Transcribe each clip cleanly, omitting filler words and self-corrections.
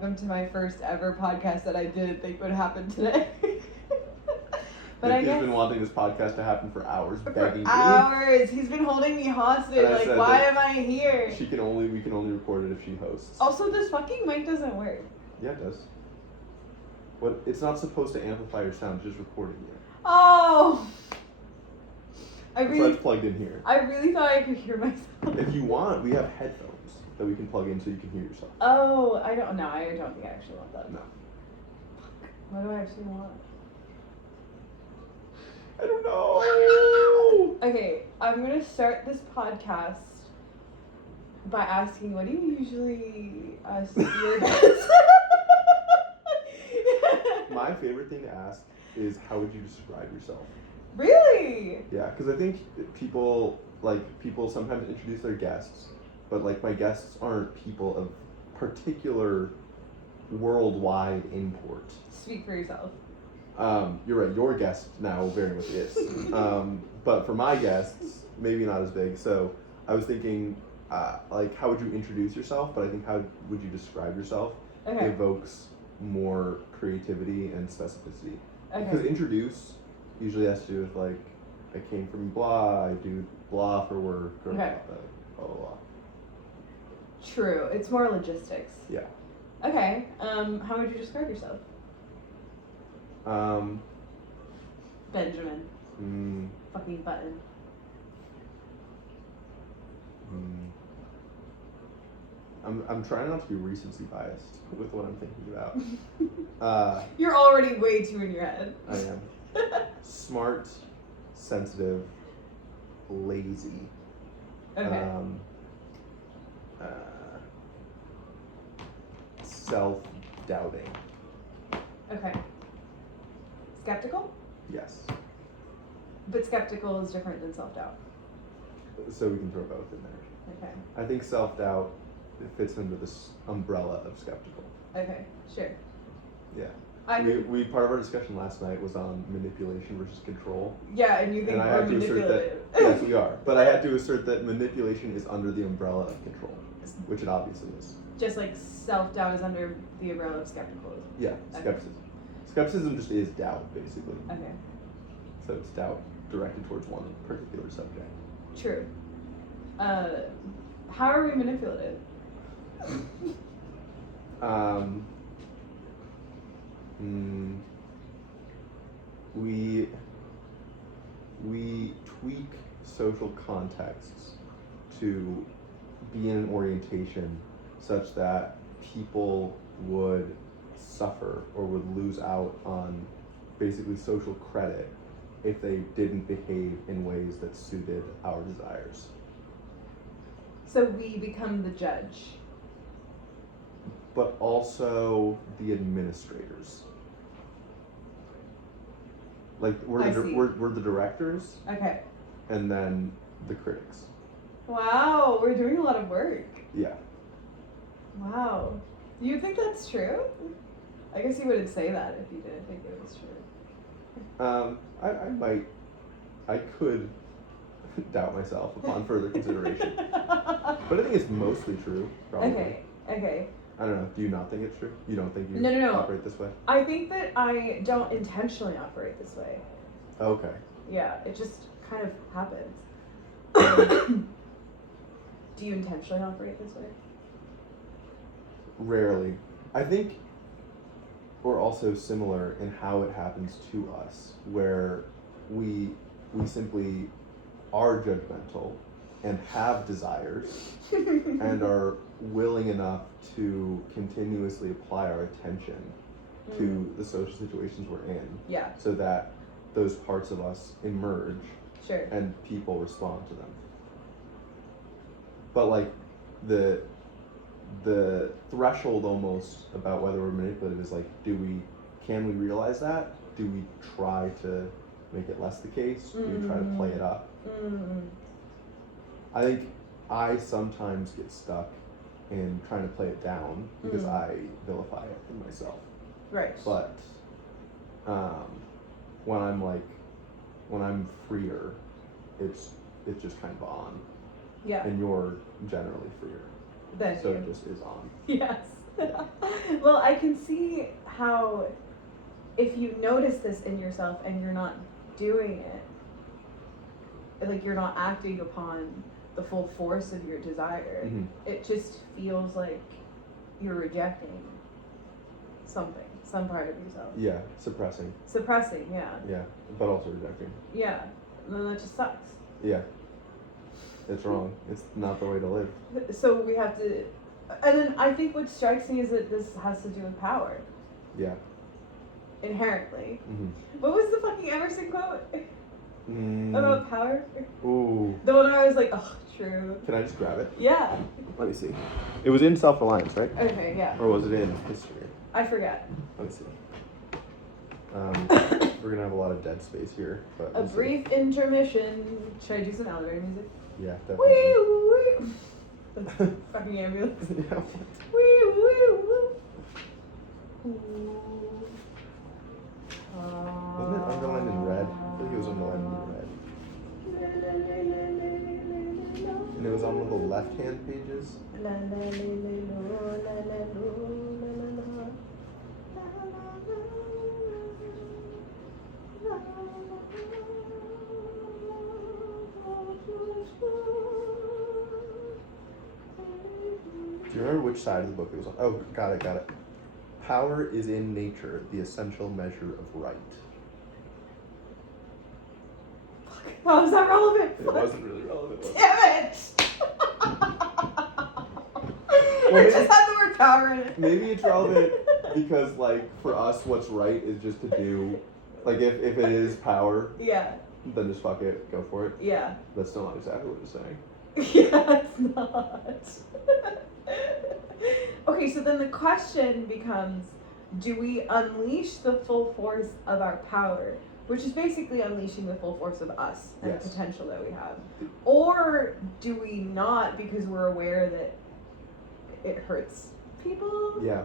welcome to my first ever podcast that I didn't think would happen today. But He's been wanting this podcast to happen for hours, begging me. Hours. He's been holding me hostage. Like, why am I here? We can only record it if she hosts. Also, this fucking mic doesn't work. Yeah, it does. What? It's not supposed to amplify your sound, it's just recording you. Oh. That's why it's plugged in here. I really thought I could hear myself. If you want, we have headphones that we can plug in so you can hear yourself. Oh, I don't think I actually want that. No. Fuck. What do I actually want? I don't know. Okay, I'm gonna start this podcast by asking, what do you usually ask your guests? My favorite thing to ask is, how would you describe yourself? Really? Yeah, because I think people sometimes introduce their guests, but like my guests aren't people of particular worldwide import. Speak for yourself. You're right, your guest now very much is. But for my guests, maybe not as big. So I was thinking, like, how would you introduce yourself? But I think how would you describe yourself evokes more creativity and specificity. Okay. Because introduce usually has to do with, like, I came from blah, I do blah for work, or blah, blah, blah. True. It's more logistics. Yeah. Okay. How would you describe yourself? Benjamin. Fucking Button. I'm trying not to be recency biased with what I'm thinking about. You're already way too in your head. I am. Smart, sensitive, lazy. Okay. Self-doubting. Okay. Skeptical? Yes. But skeptical is different than self-doubt. So we can throw both in there. Okay. I think self-doubt fits under this umbrella of skeptical. Okay, sure. Yeah. We part of our discussion last night was on manipulation versus control. Yeah, and you think we're manipulative. Yes, we are. But I had to assert that manipulation is under the umbrella of control, which it obviously is. Just like self-doubt is under the umbrella of skeptical. Yeah, skepticism. Skepticism just is doubt, basically. Okay. So it's doubt directed towards one particular subject. True. How are we manipulative? We tweak social contexts to be in an orientation such that people would suffer or would lose out on basically social credit if they didn't behave in ways that suited our desires. So we become the judge. But also the administrators. Like we're the directors. Okay. And then the critics. Wow, we're doing a lot of work. Yeah. Wow. Do you think that's true? I guess you wouldn't say that if you didn't think it was true. I could doubt myself upon further consideration. But I think it's mostly true, probably. Okay. I don't know. Do you not think it's true? You don't think you No. operate this way? I think that I don't intentionally operate this way. Okay. Yeah, it just kind of happens. Do you intentionally operate this way? Rarely. I think we're also similar in how it happens to us, where we simply are judgmental and have desires and are willing enough to continuously apply our attention to the social situations we're in. Yeah. So that those parts of us emerge. Sure. And people respond to them. But like the threshold almost about whether we're manipulative is like, can we realize that? Do we try to make it less the case? Do we try to play it up? I think I sometimes get stuck in trying to play it down because I vilify it in myself. Right. But when I'm freer, it's just kind of on. Yeah. And you're generally freer. Then so it just is on. Yes. Well, I can see how if you notice this in yourself and you're not doing it, like you're not acting upon the full force of your desire, Mhm. it just feels like you're rejecting something, some part of yourself. Yeah, suppressing. Suppressing, yeah. Yeah, but also rejecting. Yeah. And then that just sucks. Yeah. It's wrong. It's not the way to live. So we have to, and then I think what strikes me is that this has to do with power, Yeah. inherently. Mm-hmm. What was the fucking Emerson quote about power? Ooh. The one where I was like, oh, true. Can I just grab it? Yeah. Let me see. It was in Self-Reliance, right? Okay, yeah. Or was it in History? I forget. Let me see. We're gonna have a lot of dead space here, but A we'll see. brief intermission. Should I do some elevator music? Yeah, Wee definitely. wee. That's fucking ambulance. Yeah. Wee wee woo. Wasn't it underlined in red? I think it was underlined in red. And it was on one of the left-hand pages. Do you remember which side of the book it was on? Oh, got it. Power is in nature, the essential measure of right. How is that relevant? It wasn't really relevant, was it? Damn it! Well, It just had the word power in it. Maybe it's relevant because, like, for us, what's right is just to do, like, if it is power, Yeah, then just fuck it, go for it. yeah. That's still not exactly what it's saying. Yeah, it's not. Okay, so then the question becomes, do we unleash the full force of our power, which is basically unleashing the full force of us and Yes. the potential that we have? Or do we not because we're aware that it hurts people? Yeah.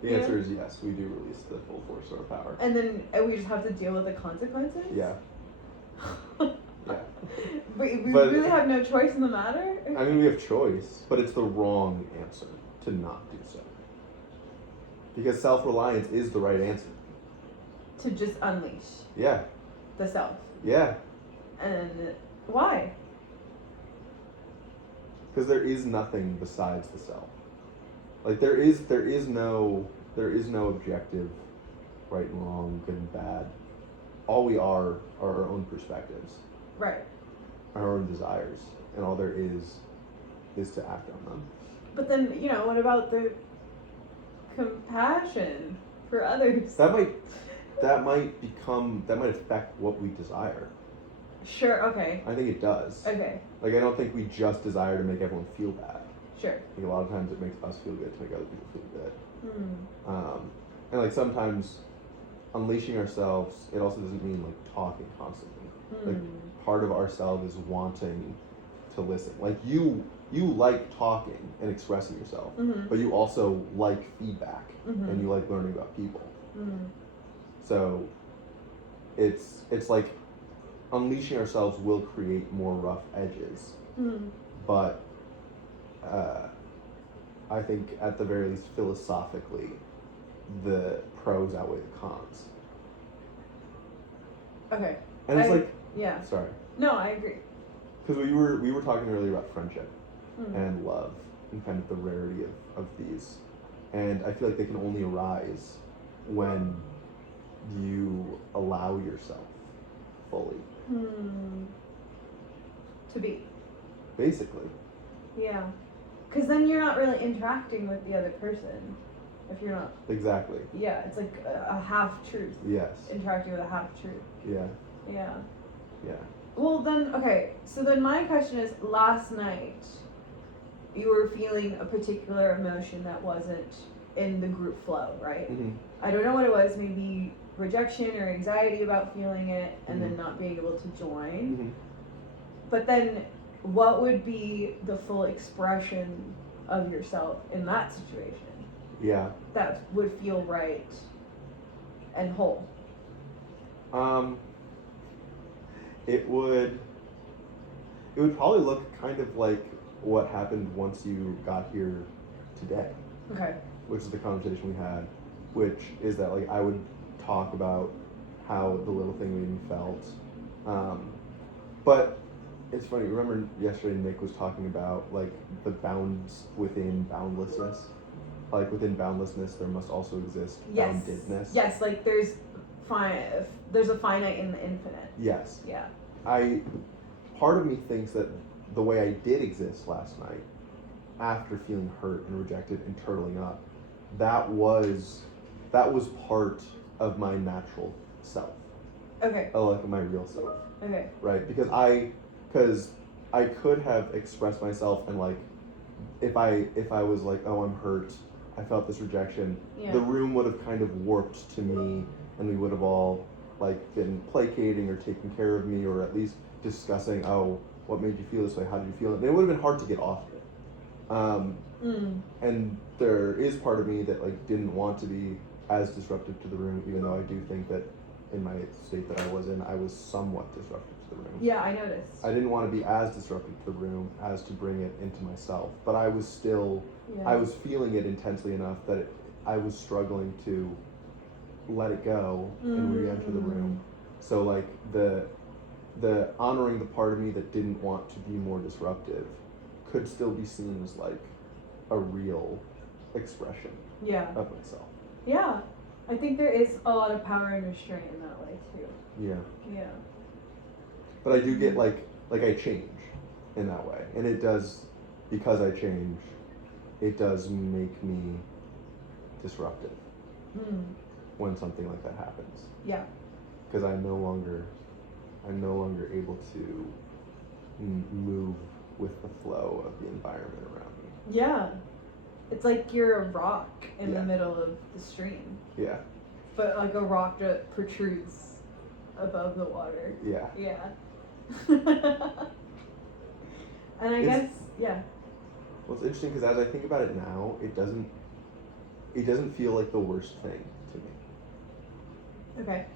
The Yeah. answer is yes, we do release the full force of our power. And then we just have to deal with the consequences? Yeah. Yeah. We But- really have no choice in the matter? I mean, we have choice, but it's the wrong answer to not do so. Because self-reliance is the right answer. To just unleash Yeah. the self. Yeah. And why? Because there is nothing besides the self. Like there is no objective right and wrong, good and bad. All we are our own perspectives, Right. our own desires, and all there is to act on them. But then, what about the compassion for others? That might affect what we desire. Sure, okay. I think it does. Okay, Like I don't think we just desire to make everyone feel bad. sure. I think a lot of times it makes us feel good to make other people feel good. Hmm. And like sometimes unleashing ourselves, it also doesn't mean like talking constantly. Like part of ourselves is wanting to listen. Like you like talking and expressing yourself, Mm-hmm. but you also like feedback Mhm. and you like learning about people. Mm-hmm. So it's like unleashing ourselves will create more rough edges, Mm-hmm. but I think at the very least philosophically, the pros outweigh the cons. Okay. And it's Yeah. sorry, No, I agree. because we were talking earlier about friendship Mm. and love and kind of the rarity of these, and I feel like they can only arise when you allow yourself fully, To be. basically. Yeah. Because then you're not really interacting with the other person. If you're not. Exactly. Yeah, it's like a half-truth. Yes. Interacting with a half-truth. Yeah. Yeah. Yeah. Well, then, okay. So then my question is, last night, you were feeling a particular emotion that wasn't in the group flow, right? Mm-hmm. I don't know what it was. Maybe rejection or anxiety about feeling it and then Mhm. not being able to join. Mm-hmm. But then what would be the full expression of yourself in that situation Yeah. that would feel right and whole? It would probably look kind of like what happened once you got here today. Okay. which is the conversation we had, which is that like I would talk about how the little thing made me felt, but it's funny. Remember yesterday Nick was talking about like the bounds within boundlessness. Like within boundlessness, there must also exist boundedness. Yes, like there's a finite in the infinite. Yes. Yeah. Part of me thinks that the way I did exist last night, after feeling hurt and rejected and turtling up, that was part of my natural self. Okay. Like my real self. Okay. Right? Because I could have expressed myself and like if I was like, oh, I'm hurt, I felt this rejection, the room would have kind of warped to me and we would have all like been placating or taking care of me or at least discussing, oh, what made you feel this way? How did you feel it? And it would have been hard to get off of it. And there is part of me that like didn't want to be as disruptive to the room, even though I do think that in my state that I was in, I was somewhat disruptive to the room. Yeah, I noticed. I didn't want to be as disruptive to the room as to bring it into myself, but I was still, I was feeling it intensely enough that I was struggling to let it go and re-enter the room. So like the honoring the part of me that didn't want to be more disruptive could still be seen as like a real expression of myself. Yeah. I think there is a lot of power and restraint in that way too. Yeah. Yeah. But I do get like I change in that way. And it does, because I change, it does make me disruptive when something like that happens. Yeah. Because I'm no longer able to move with the flow of the environment around me. Yeah. It's like you're a rock in the middle of the stream. Yeah. But like a rock that protrudes above the water. Yeah. Yeah. And I guess, yeah. Well, it's interesting because as I think about it now, it doesn't feel like the worst thing to me. Okay.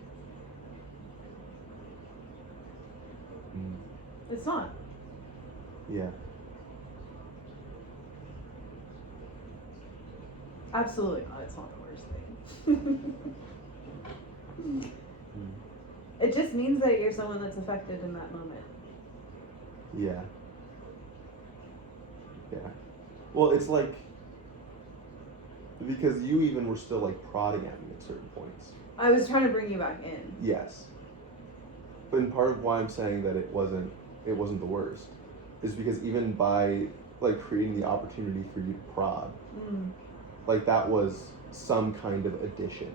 It's not. Yeah. Absolutely not. It's not the worst thing. It just means that you're someone that's affected in that moment. Yeah. Yeah. Well, it's like, because you even were still like prodding at me at certain points. I was trying to bring you back in. Yes. But part of why I'm saying that it wasn't the worst is because even by like creating the opportunity for you to prod, like that was some kind of addition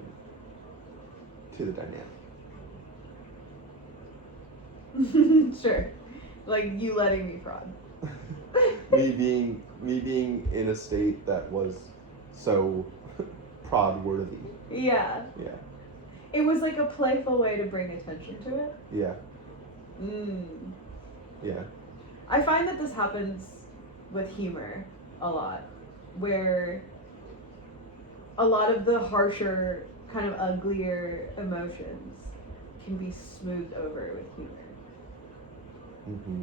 to the dynamic. Sure. Like you letting me prod. me being in a state that was so prod worthy. Yeah. Yeah. It was like a playful way to bring attention to it. Yeah. Yeah. I find that this happens with humor a lot, where a lot of the harsher, kind of uglier emotions can be smoothed over with humor.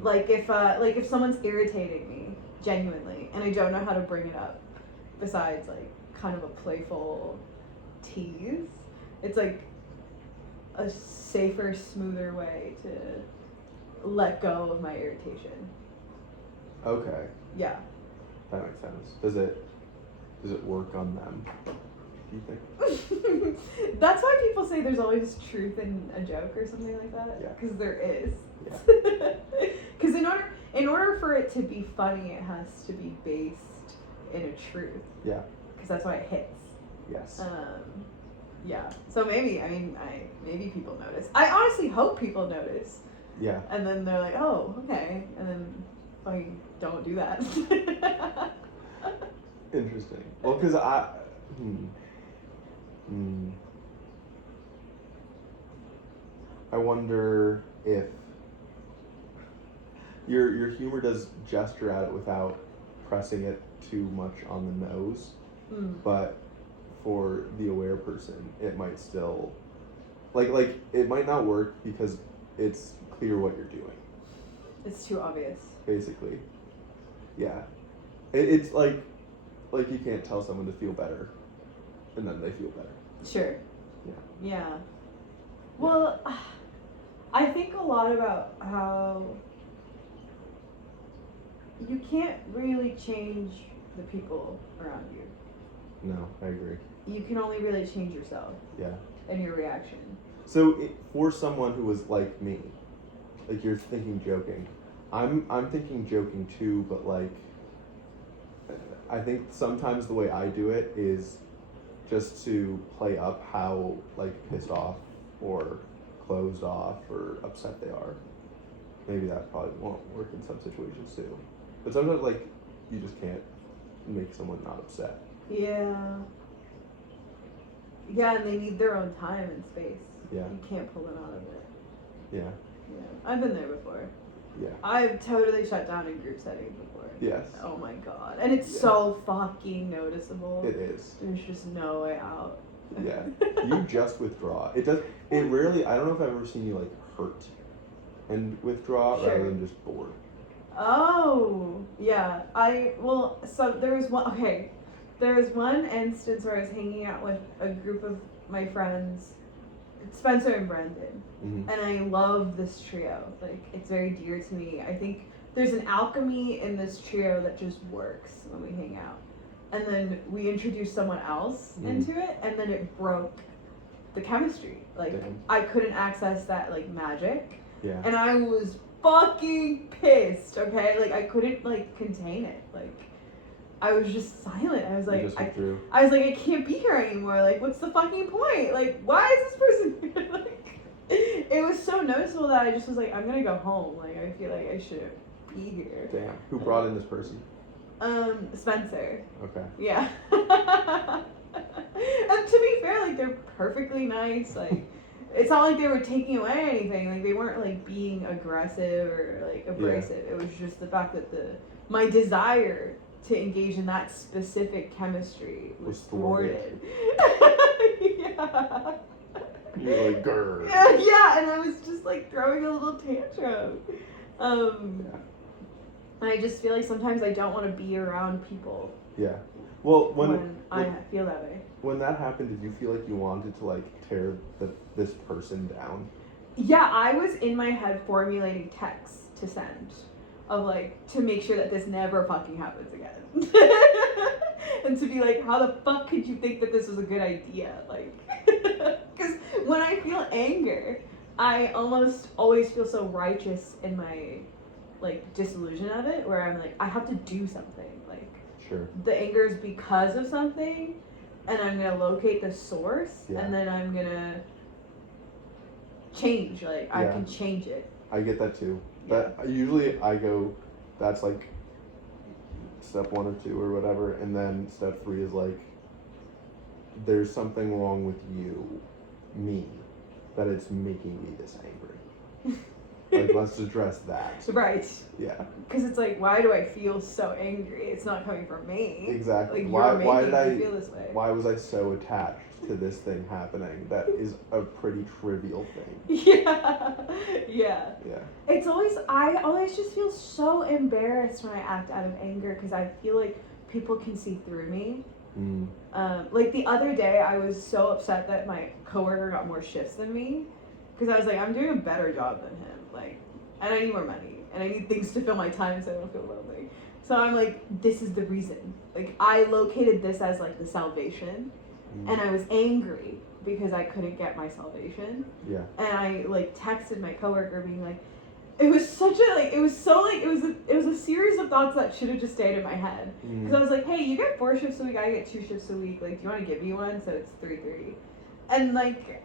Like if someone's irritating me genuinely and I don't know how to bring it up besides like kind of a playful tease, it's like a safer, smoother way to let go of my irritation. Okay. Yeah. That makes sense. Does it work on them, do you think? That's why people say there's always truth in a joke or something like that. Yeah. Because there is. Yeah. Because in order for it to be funny, it has to be based in a truth. Yeah. Because that's why it hits. Yes. Yeah. So maybe people notice. I honestly hope people notice. Yeah. And then they're like, oh, okay. And then fucking don't do that. Interesting. Well, because I wonder if your humor does gesture at it without pressing it too much on the nose, but for the aware person, it might still like it might not work because it's clear what you're doing. It's too obvious. Basically, yeah. It's like like you can't tell someone to feel better, and then they feel better. Sure. Yeah. Yeah. Well, I think a lot about how you can't really change the people around you. No, I agree. You can only really change yourself. Yeah. And your reaction. So for someone who was like me, like you're thinking joking, I'm thinking joking too, but like I think sometimes the way I do it is just to play up how like pissed off or closed off or upset they are. Maybe that probably won't work in some situations too. But sometimes like you just can't make someone not upset. Yeah. Yeah, and they need their own time and space. Yeah. You can't pull them out of it. Yeah. Yeah. I've been there before. Yeah. I've totally shut down in group settings before. Yes. Oh my god. And it's so fucking noticeable. It is. There's just no way out. Yeah. You just withdraw. It rarely, I don't know if I've ever seen you like hurt and withdraw rather than just bored. Oh, yeah. So there was one instance where I was hanging out with a group of my friends, Spencer and Brendan, mm-hmm. and I love this trio. Like, it's very dear to me. I think there's an alchemy in this trio that just works when we hang out. And then we introduced someone else into it, and then it broke the chemistry. Like, Damn. I couldn't access that, like, magic. Yeah. And I was fucking pissed, okay? Like, I couldn't, like, contain it. Like, I was just silent. I was like, I can't be here anymore. Like, what's the fucking point? Like, why is this person here? Like, it was so noticeable that I just was like, I'm gonna go home. Like, I feel like I shouldn't be here. Damn. Who brought in this person? Spencer. Okay. Yeah. And to be fair, like, they're perfectly nice. Like, it's not like they were taking away anything. Like, they weren't, like, being aggressive or, like, abrasive. Yeah. It was just the fact that my desire to engage in that specific chemistry was thwarted. Yeah. You're like, grrr. Yeah, and I was just, like, throwing a little tantrum. And I just feel like sometimes I don't want to be around people. Yeah. Well, when I feel that way. When that happened, did you feel like you wanted to like tear this person down? Yeah, I was in my head formulating texts to send of like to make sure that this never fucking happens again. And to be like, how the fuck could you think that this was a good idea? Like, because when I feel anger, I almost always feel so righteous in my like disillusion of it, where I'm like, I have to do something. Like, sure, the anger is because of something, and I'm gonna locate the source, and then I'm gonna change. Like, I can change it. I get that too. That usually I go, that's like step 1 or 2 or whatever, and then step 3 is like, there's something wrong with me, that it's making me this angry. Like, let's address that. Right. Yeah. Because it's like, why do I feel so angry? It's not coming from me. Exactly. Like, why did I feel this way? Why was I so attached to this thing happening? That is a pretty trivial thing. Yeah. Yeah. Yeah. It's always, I always just feel so embarrassed when I act out of anger because I feel like people can see through me. Mm. Like the other day, I was so upset that my coworker got more shifts than me because I was like, I'm doing a better job than him. Like, and I need more money, and I need things to fill my time so I don't feel lonely. So I'm like, this is the reason. Like, I located this as like the salvation, and I was angry because I couldn't get my salvation. Yeah. And I like texted my coworker being like, it was such a like, it was a series of thoughts that should have just stayed in my head. Because I was like, hey, you get 4 shifts a week, I get 2 shifts a week. Like, do you want to give me one? So it's 3:30. And like,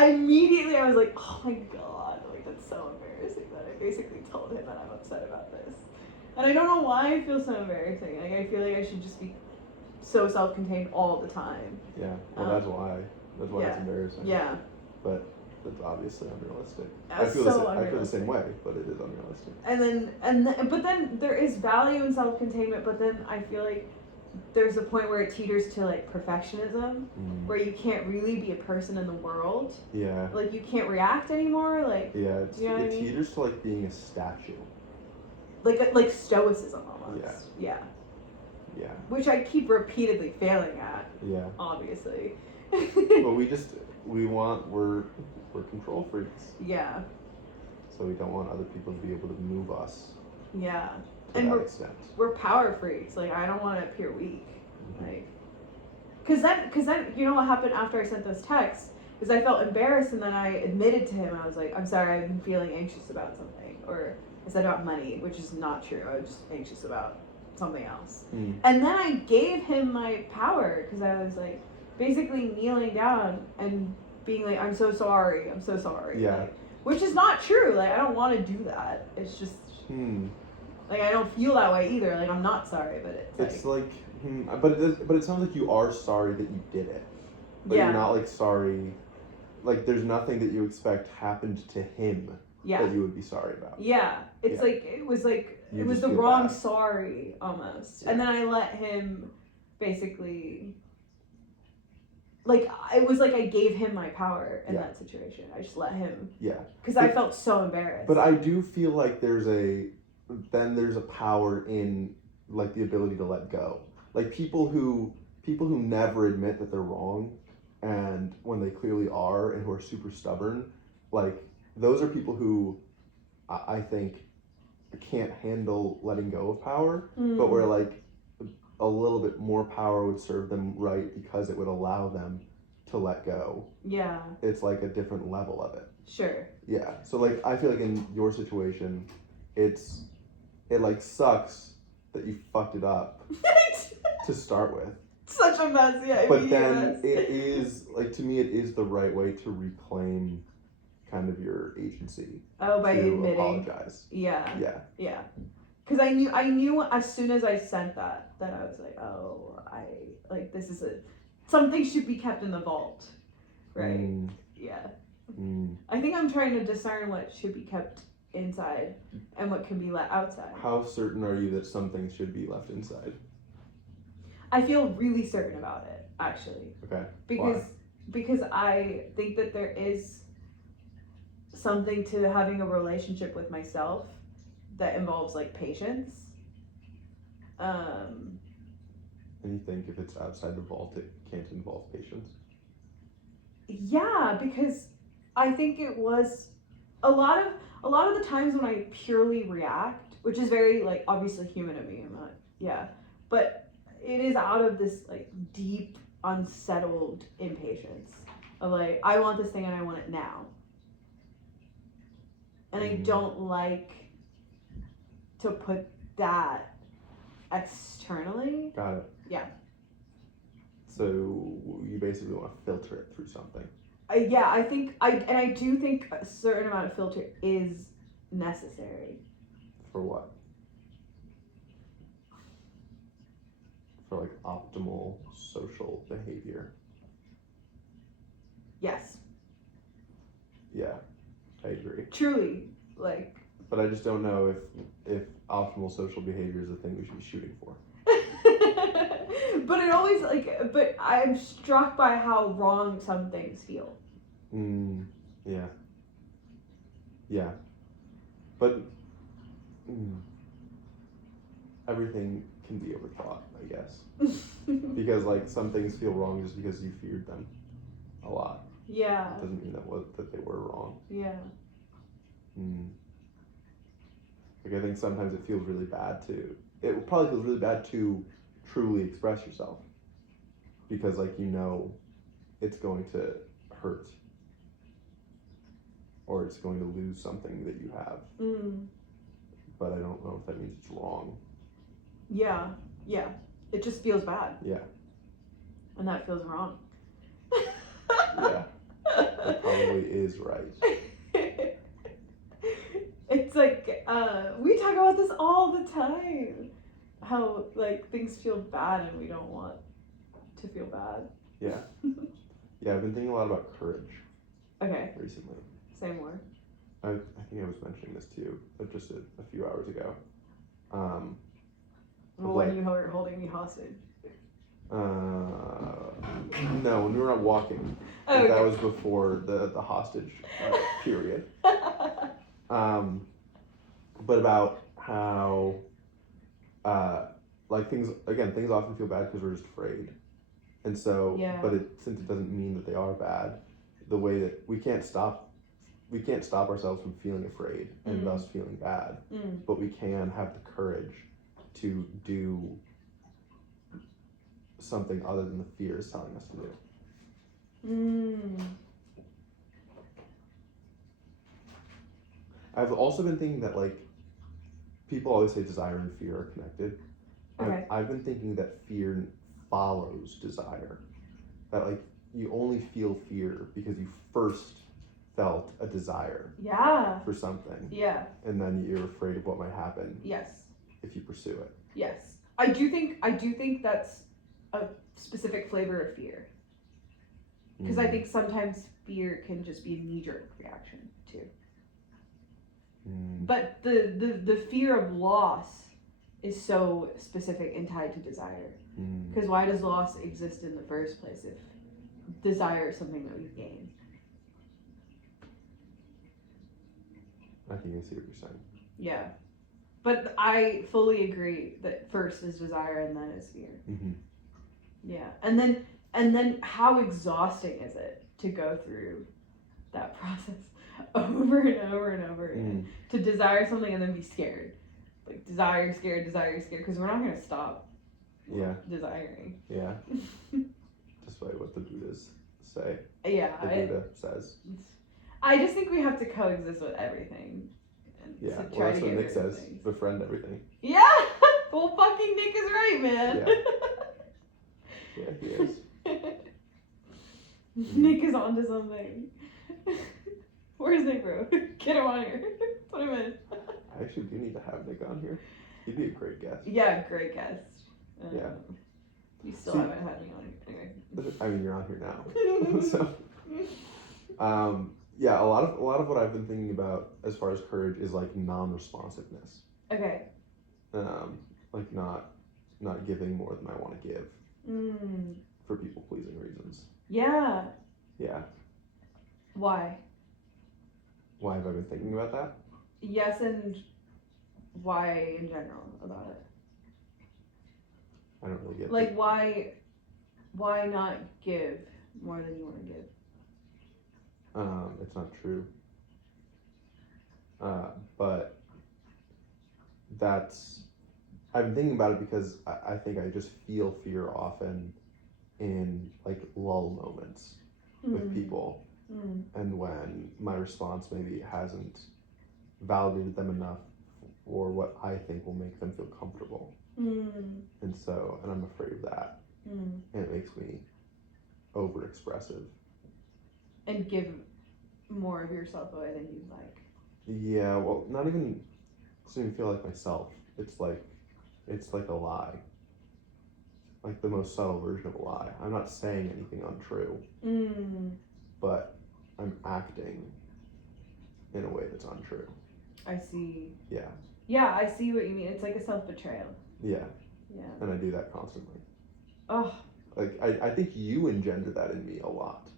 immediately I was like, oh my god, like that's so embarrassing that I basically told him that I'm upset about this. And I don't know why I feel so embarrassing. Like, I feel like I should just be so self-contained all the time. Yeah, well that's why it's embarrassing. Yeah. But it's obviously unrealistic. I feel the same way, but it is unrealistic. But then there is value in self-containment, but then I feel like there's a point where it teeters to like perfectionism, where you can't really be a person in the world. Yeah. Like, you can't react anymore. Like, yeah, it teeters teeters to like being a statue. Like stoicism almost. Yeah. Yeah. Which I keep repeatedly failing at, Yeah. obviously. But we're control freaks. Yeah. So we don't want other people to be able to move us Yeah. to And that extent. we're power freaks. Like, I don't want to appear weak. Mm-hmm. Like, cause then, you know what happened after I sent those texts? Is I felt embarrassed, and then I admitted to him, I was like, I'm sorry, I've been feeling anxious about something. Or I said about money, which is not true. I was just anxious about something else. Mm. And then I gave him my power, because I was like, basically kneeling down and being like, I'm so sorry. Yeah. Like, which is not true. Like, I don't want to do that. It's just, like, I don't feel that way either. Like, I'm not sorry, but it's like but it sounds like you are sorry that you did it. But yeah. you're not like sorry, like there's nothing that you expect happened to him Yeah. that you would be sorry about. Yeah. It's Yeah. like, it was You the just feel wrong bad. sorry, almost. Yeah. And then I let him basically, like, it was like I gave him my power in Yeah. that situation. I just let him. Yeah. Because I felt so embarrassed. But I do feel like there's a power in like the ability to let go. Like people who never admit that they're wrong, and when they clearly are, and who are super stubborn, like those are people who I think can't handle letting go of power, but where like a little bit more power would serve them right because it would allow them to let go. Yeah. It's like a different level of it. Sure. Yeah. So like I feel like in your situation, it like sucks that you fucked it up to start with. Such a mess, yeah. But then it is like, to me, it is the right way to reclaim kind of your agency. Oh, by to admitting. Apologize. Yeah. Yeah. Yeah. Because I knew as soon as I sent that I was like, oh, this is something should be kept in the vault, right? Yeah. I think I'm trying to discern what should be kept inside and what can be let outside. How certain are you that something should be left inside? I feel really certain about it, actually. Okay. Because I think that there is something to having a relationship with myself that involves like patience. And you think if it's outside the vault, it can't involve patience? Yeah, because I think it was a lot of the times when I purely react, which is very like obviously human of me. I'm not, yeah, but it is out of this like deep unsettled impatience of like, I want this thing and I want it now, and I don't like to put that externally. Got it. Yeah. So you basically want to filter it through something. Yeah, I do think a certain amount of filter is necessary. For what? For like optimal social behavior. Yes. Yeah, I agree. Truly, like. But I just don't know if optimal social behavior is a thing we should be shooting for. But it always but I'm struck by how wrong some things feel. Yeah. Yeah. But everything can be overthought, I guess. Because like some things feel wrong just because you feared them a lot. Yeah. It doesn't mean that they were wrong. Yeah. Like I think sometimes it feels really bad it probably feels really bad to truly express yourself. Because like it's going to hurt. Or it's going to lose something that you have. But I don't know if that means it's wrong. Yeah. Yeah. It just feels bad. Yeah. And that feels wrong. Yeah. It probably is right. It's like, we talk about this all the time. How, like, things feel bad and we don't want to feel bad. Yeah. Yeah, I've been thinking a lot about courage. Okay. Recently. Say more. I think I was mentioning this to you just a few hours ago. Well, when you were holding me hostage. No, when we were not walking. Oh, okay. That was before the hostage period. But about how like things often feel bad because we're just afraid, and so since it doesn't mean that they are bad, the way that we can't stop ourselves from feeling afraid and thus feeling bad, but we can have the courage to do something other than the fear is telling us to do. I've also been thinking that, like, people always say desire and fear are connected. Okay. I've been thinking that fear follows desire. That, like, you only feel fear because you first felt a desire for something. Yeah. And then you're afraid of what might happen. Yes. If you pursue it. Yes. I do think that's a specific flavor of fear. Because I think sometimes fear can just be a knee-jerk reaction too. But the fear of loss is so specific and tied to desire. Because why does loss exist in the first place if desire is something that we gain? I think I see what you're saying. Yeah. But I fully agree that first is desire and then is fear. Yeah. And then how exhausting is it to go through that process over and over and over again? To desire something and then be scared. Like desire, scared, because we're not going to stop desiring. Yeah. Despite what the Buddhas say. Yeah. The Buddha says. I just think we have to coexist with everything. Yeah, well, that's what Nick says. Befriend everything. Yeah! Well, fucking Nick is right, man. Yeah, he is. Nick is onto something. Where's Nick, bro? Get him on here. Put him in. I actually do need to have Nick on here. He'd be a great guest. Yeah, great guest. Yeah. You still haven't had me on here. Anyway. I mean, you're on here now. So, yeah, a lot of what I've been thinking about as far as courage is like non-responsiveness. Okay. Like not giving more than I want to give. For people pleasing reasons. Yeah. Yeah. Why? Why have I been thinking about that? Yes, and why in general about it? I don't really get it. Like why not give more than you want to give? It's not true. But I've been thinking about it because I think I just feel fear often in like lull moments with people. And when my response maybe hasn't validated them enough for what I think will make them feel comfortable. And I'm afraid of that. And it makes me overexpressive. And give more of yourself away than you'd like. Yeah, well, not even, it doesn't even feel like myself. It's like a lie. Like the most subtle version of a lie. I'm not saying anything untrue. But I'm acting in a way that's untrue. I see. Yeah. Yeah, I see what you mean. It's like a self-betrayal. Yeah. Yeah. And I do that constantly. Oh. Like, I think you engender that in me a lot.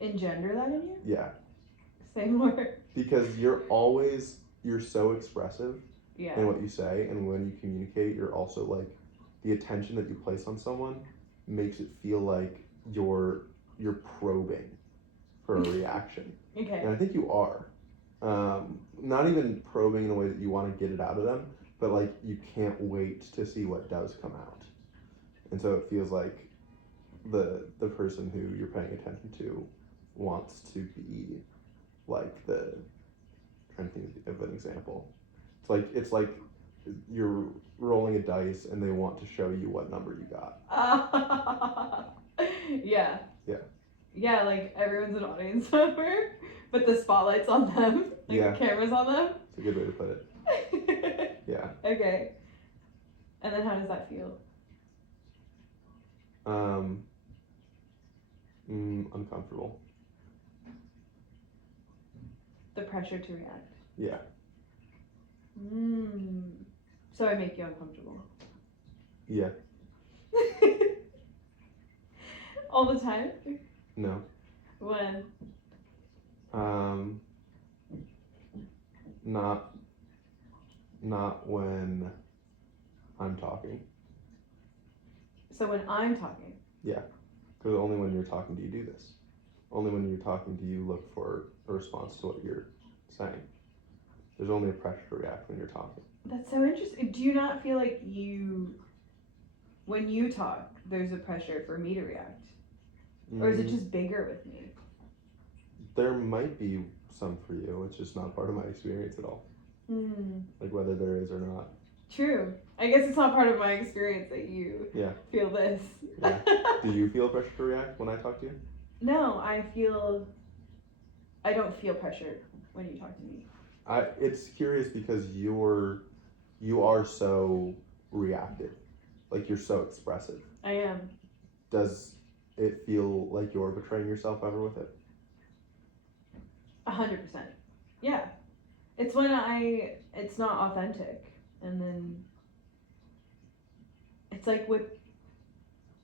Engender that in you? Yeah. Say more. Because you're so expressive in what you say, and when you communicate, you're also like, the attention that you place on someone makes it feel like you're probing for a reaction. Okay. And I think you are. Not even probing in a way that you want to get it out of them, but like you can't wait to see what does come out. And so it feels like the person who you're paying attention to wants to be like trying to think of an example. It's like you're rolling a dice and they want to show you what number you got. Yeah. Yeah. Yeah, like everyone's an audience member, but the spotlight's on them. Like the camera's on them. It's a good way to put it. Yeah. Okay. And then how does that feel? Uncomfortable. The pressure to react. Yeah. So I make you uncomfortable. Yeah. All the time? No. When? Not when I'm talking. So when I'm talking. Yeah, because only when you're talking do you do this. Only when you're talking do you look for a response to what you're saying. There's only a pressure to react when you're talking. That's so interesting. Do you not feel like when you talk, there's a pressure for me to react? Or is it just bigger with me? There might be some for you. It's just not part of my experience at all. Like whether there is or not. True. I guess it's not part of my experience that you feel this. Yeah. Do you feel pressure to react when I talk to you? No, I don't feel pressure when you talk to me. It's curious because you are so reactive. Like you're so expressive. I am. Does it feel like you're betraying yourself ever with it? 100%. Yeah. It's when it's not authentic. And then it's like with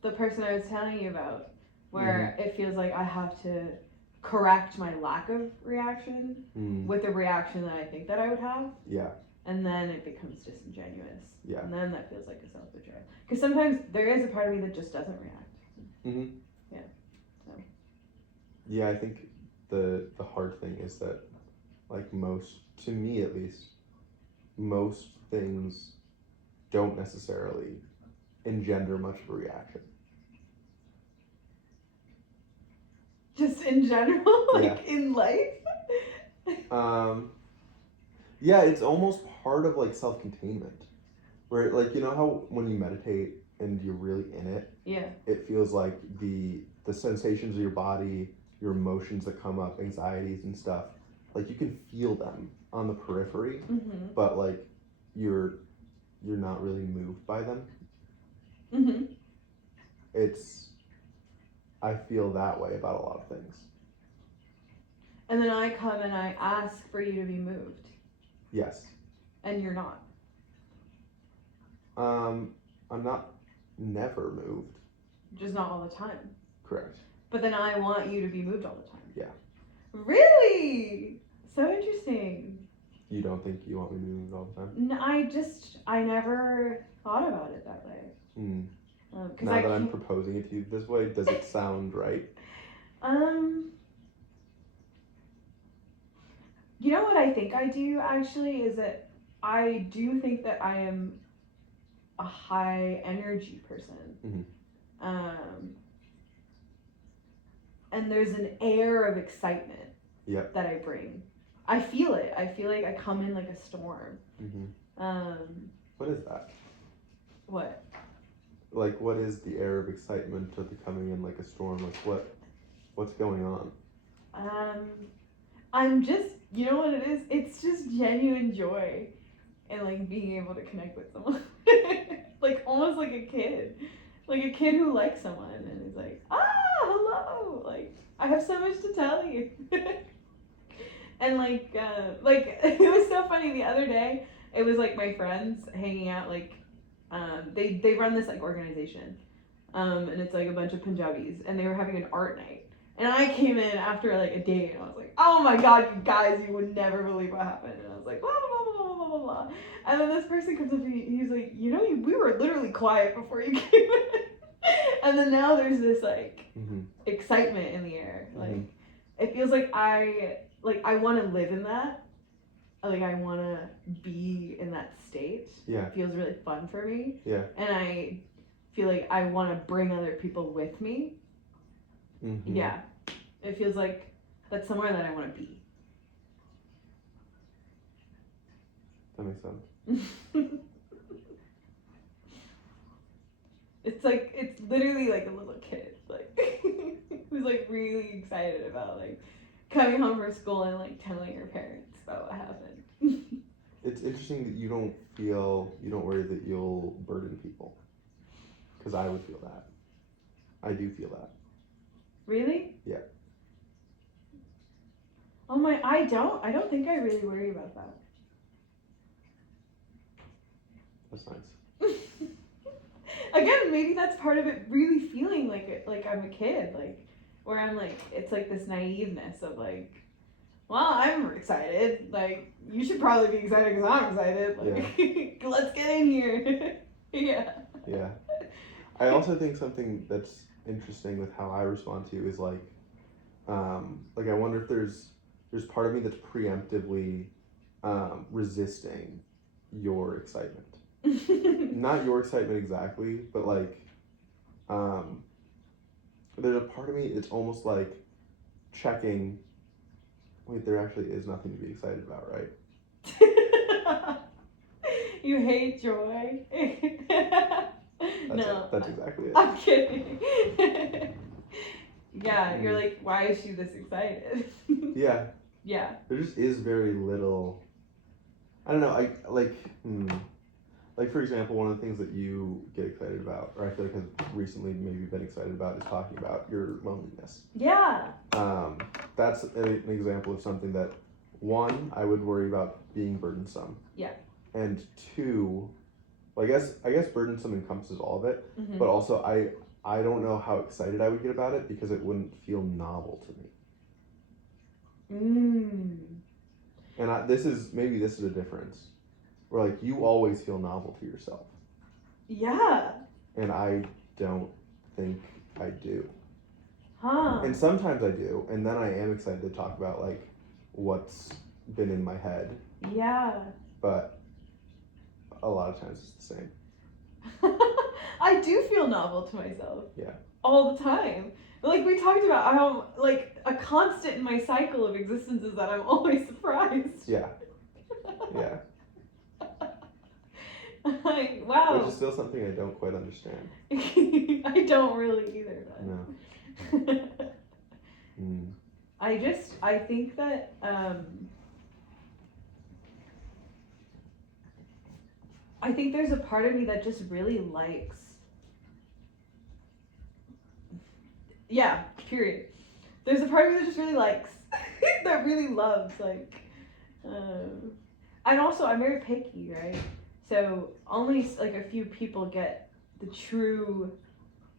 the person I was telling you about, where it feels like I have to correct my lack of reaction with a reaction that I think that I would have. Yeah. And then it becomes disingenuous. Yeah. And then that feels like a self-betrayal. Because sometimes there is a part of me that just doesn't react. Mm-hmm. Yeah. So. Yeah, I think the hard thing is that, like to me at least, most things don't necessarily engender much of a reaction. Just in general? Like in life? Yeah, it's almost part of like self-containment. Where like, you know how when you meditate and you're really in it, it feels like the sensations of your body, your emotions that come up, anxieties and stuff, like you can feel them on the periphery, but like you're not really moved by them. I feel that way about a lot of things. And then I come and I ask for you to be moved. Yes. And you're not. I'm not never moved. Just not all the time. Correct. But then I want you to be moved all the time. Yeah. Really? So interesting. You don't think you want me to be moved all the time? No, I never thought about it that way. Now that I'm proposing it to you this way, does it sound right? You know what I think I do actually is that I do think that I am a high energy person. And there's an air of excitement that I bring. I feel it. I feel like I come in like a storm. What is that? What? Like, what is the air of excitement of the coming in like a storm? Like, what's going on? I'm just, you know what it is? It's just genuine joy and like being able to connect with someone. Like almost like a kid. Like a kid who likes someone and is like, hello! Like, I have so much to tell you. And like it was so funny the other day. It was like my friends hanging out, like, they run this like organization, and it's like a bunch of Punjabis, and they were having an art night. And I came in after like a date, and I was like, oh my god, you guys, you would never believe what happened. And I was like, blah, blah, blah, blah, blah, blah, blah. And then this person comes up to me, he's like, you know, we were literally quiet before you came in. And then now there's this like excitement in the air. Like, it feels like I want to live in that. Like, I want to be in that state. Yeah. It feels really fun for me. Yeah. And I feel like I want to bring other people with me. Yeah. It feels like that's somewhere that I want to be. That makes sense. It's literally like a little kid, like, who's like really excited about like coming home from school and like telling her parents about what happened. It's interesting that you don't worry that you'll burden people. Because I would feel that. I do feel that. Really? Yeah. Oh my, I don't think I really worry about that. That's nice. Again, maybe that's part of it really feeling like I'm a kid, like, where I'm like, it's like this naiveness of like, well, I'm excited, like, you should probably be excited because I'm excited, like, let's get in here. Yeah. Yeah. I also think something that's interesting with how I respond to you is like I wonder if there's part of me that's preemptively resisting your excitement. Not your excitement exactly, but like there's a part of me it's almost like checking. Wait, there actually is nothing to be excited about, right? You hate joy. No, That's exactly it. I'm kidding. Yeah, you're like, why is she this excited? Yeah. Yeah. There just is very little. I don't know. Like for example, one of the things that you get excited about, or I feel like have recently maybe been excited about, is talking about your loneliness. Yeah. That's an example of something that, one, I would worry about being burdensome. Yeah. And two, well, I guess burdensome encompasses all of it, Mm-hmm. but also I don't know how excited I would get about it because it wouldn't feel novel to me. And this is a difference. Where like you always feel novel to yourself. Yeah. And I don't think I do. Huh. And sometimes I do, and then I am excited to talk about like what's been in my head. Yeah. But a lot of times it's the same. I do feel novel to myself. Yeah. All the time. Like we talked about how like a constant in my cycle of existence is that I'm always surprised. Yeah. Yeah. Like, wow. Which is still something I don't quite understand. I don't really either. But. No. I think that I think there's a part of me that just really likes. Yeah, period. There's a part of me that just really likes, that really loves, like, and also I'm very picky, right? So only like a few people get the true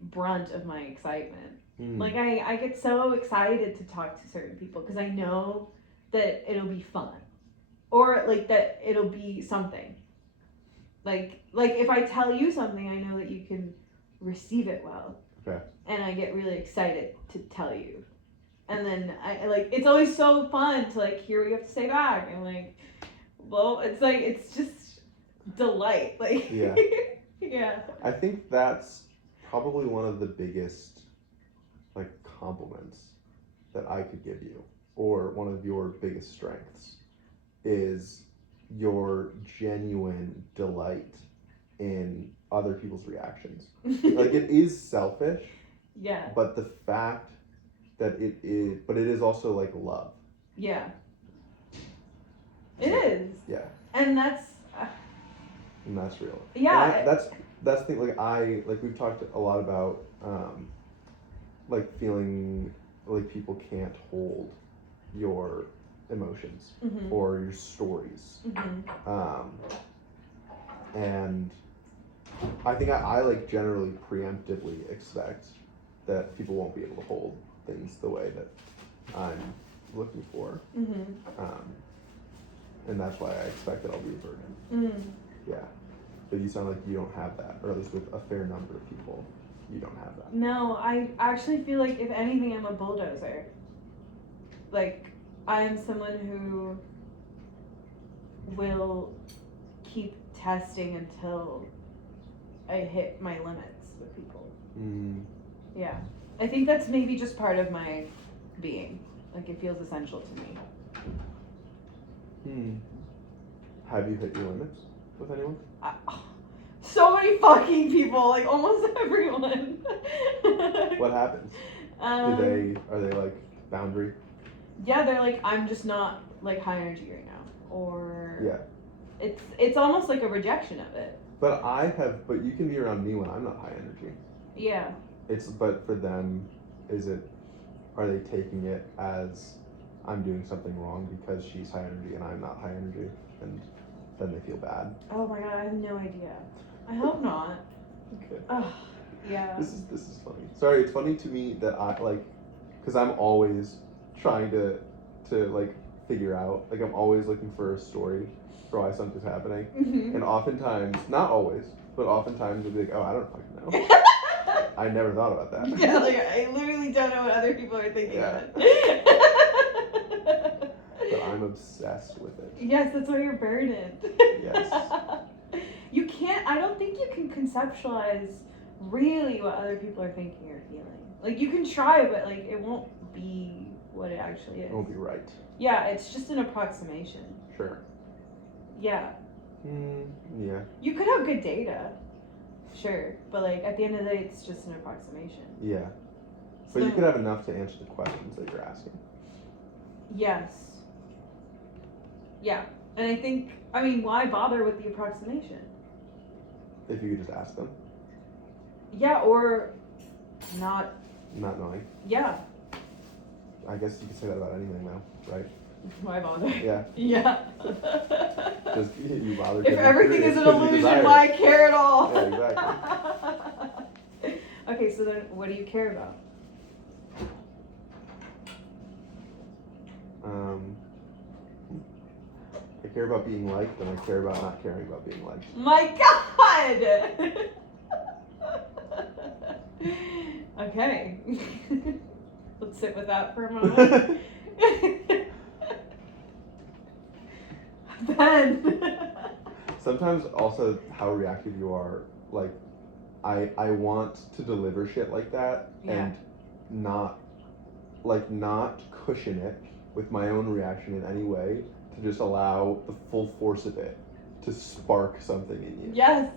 brunt of my excitement. Like I get so excited to talk to certain people because I know that it'll be fun, or like that it'll be something. Like if I tell you something, I know that you can receive it well. Okay. And I get really excited to tell you. And then I like it's always so fun to like hear what you have to say back and like well it's like it's just delight. Like yeah. Yeah. I think that's probably one of the biggest like compliments that I could give you, or one of your biggest strengths, is your genuine delight in other people's reactions. Like it is selfish. Yeah. But the fact that it is also like love. Yeah. It is. Yeah. And that's real. Yeah. And that's the thing. Like we've talked a lot about like feeling like people can't hold your emotions or your stories. And I think I like generally preemptively expect that people won't be able to hold things the way that I'm looking for. And that's why I expect that I'll be a burden. Yeah. But you sound like you don't have that, or at least with a fair number of people, you don't have that. No, I actually feel like if anything, I'm a bulldozer. Like, I am someone who will keep testing until I hit my limits with people. Yeah. I think that's maybe just part of my being. Like, it feels essential to me. Have you hit your limits with anyone? So many fucking people, like almost everyone. What happens? Are they like boundary? Yeah, they're like, I'm just not like high energy right now, or yeah, it's almost like a rejection of it. But you can be around me when I'm not high energy. Yeah. But for them, are they taking it as I'm doing something wrong because she's high energy and I'm not high energy, and then they feel bad? Oh my god, I have no idea. I hope not. Okay. Yeah. This is funny. Sorry, it's funny to me that I like, because I'm always trying to like figure out, like I'm always looking for a story for why something's happening. Mm-hmm. And oftentimes, not always, but oftentimes we'll be like, oh, I don't fucking know. I never thought about that. Yeah, like I literally don't know what other people are thinking Yeah. of it. But I'm obsessed with it. Yes, that's why you're burdened. Yes. You can't, I don't think you can conceptualize really what other people are thinking or feeling. Like, you can try, but, like, it won't be what it actually is. It won't be right. Yeah, it's just an approximation. Sure. Yeah. Yeah. You could have good data, sure, but, like, at the end of the day, it's just an approximation. Yeah. So But you could have enough to answer the questions that you're asking. Yes. Yeah. And I think, I mean, why bother with the approximation? If you could just ask them. Yeah, or not. Not knowing. Yeah. I guess you could say that about anything though, right? Why bother? Yeah. Yeah. Just you bother. If everything is an illusion, desire. why care at all? Yeah, exactly. Okay, so then what do you care about? I care about being liked, and I care about not caring about being liked. My God! Okay. Let's sit with that for a moment. Then. Sometimes also how reactive you are, like, I want to deliver shit like that and not cushion it with my own reaction in any way, to just allow the full force of it to spark something in you. Yes.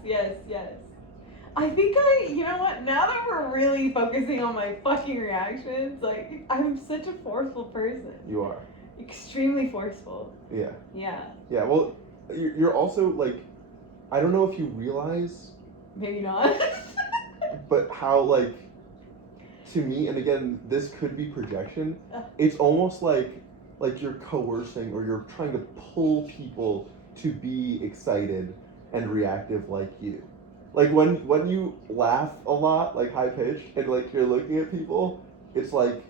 I think you know what, now that we're really focusing on my fucking reactions, like, I'm such a forceful person. You are. Extremely forceful. Yeah. Yeah. Yeah, well, you're also, like, I don't know if you realize, Maybe not. but how, like, to me, and again, this could be projection, it's almost like you're coercing or you're trying to pull people to be excited and reactive like you. Like when you laugh a lot, like high pitched, and like you're looking at people, it's like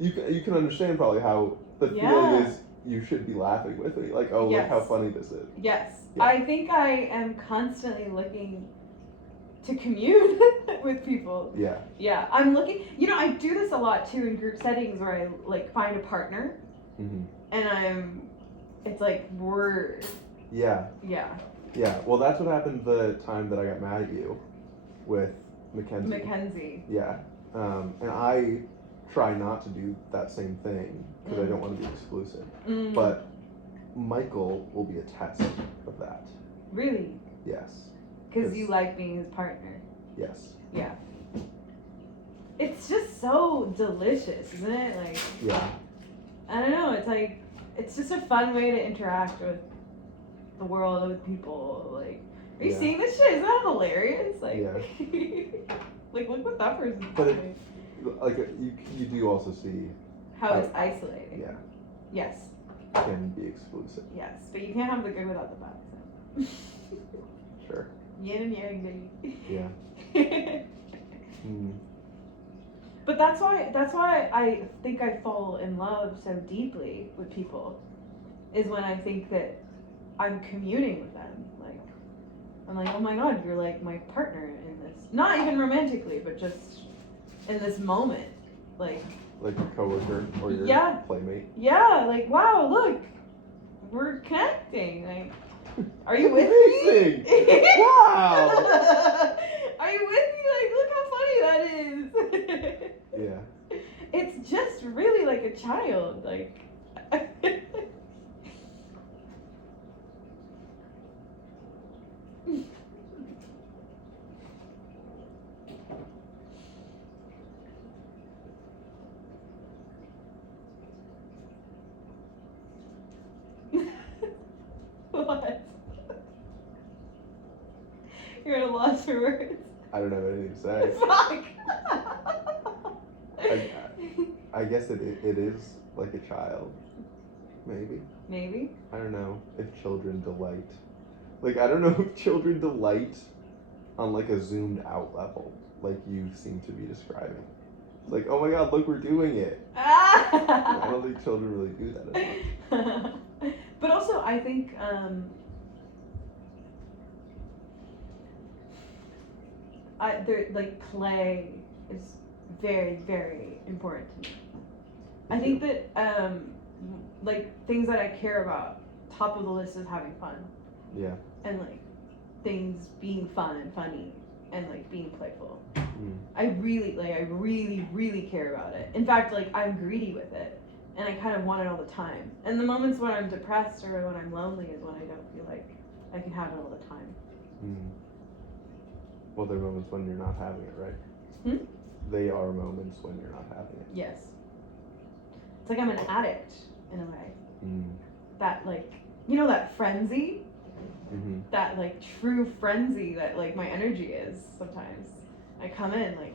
you can understand probably how the feeling is you should be laughing with me. Like, oh, look how funny this is. Yes. Yeah. I think I am constantly looking to commune with people. Yeah. Yeah. I'm looking, I do this a lot too in group settings where I like find a partner. Mm-hmm. And it's like we're. Yeah. Yeah. Yeah. Well, that's what happened the time that I got mad at you with Mackenzie. Yeah. And I try not to do that same thing because I don't want to be exclusive. But Michael will be a test of that. Really? Yes. Because you like being his partner. Yes. Yeah. It's just so delicious, isn't it? Like. Yeah. I don't know. It's like it's just a fun way to interact with the world, with people. Like, are you seeing this shit? Isn't that hilarious? Like, like look what that person's doing. Like you do also see how it's isolating. Yeah. Yes. Can be exclusive. Yes, but you can't have the good without the bad. So. Sure. Yin and yang, baby. Yeah. But that's why I think I fall in love so deeply with people, is when I think that I'm communing with them. Like, I'm like, oh my God, you're like my partner in this. Not even romantically, but just in this moment. Like a coworker or your playmate. Yeah, like, wow, look, we're connecting. Like, are you with me? Wow. Are you with me? Like, look how funny that is. Yeah. It's just really like a child. Like. What? You're at a loss for words. I don't have anything to say. Fuck. I guess it is like a child. Maybe. Maybe. I don't know if children delight. Like, I don't know if children delight on like a zoomed out level, like you seem to be describing. It's like, oh my God, look, we're doing it. I don't think children really do that as much. But also, I think play is very, very important to me. I think that things that I care about, top of the list is having fun. Yeah. And things being fun and funny and being playful. I really, really care about it. In fact, I'm greedy with it, and I kind of want it all the time. And the moments when I'm depressed or when I'm lonely is when I don't feel like I can have it all the time. Well, there are moments when you're not having it, right? They are moments when you're not having it. Yes. It's like I'm an addict in a way. That that frenzy. That true frenzy that my energy is sometimes. I come in like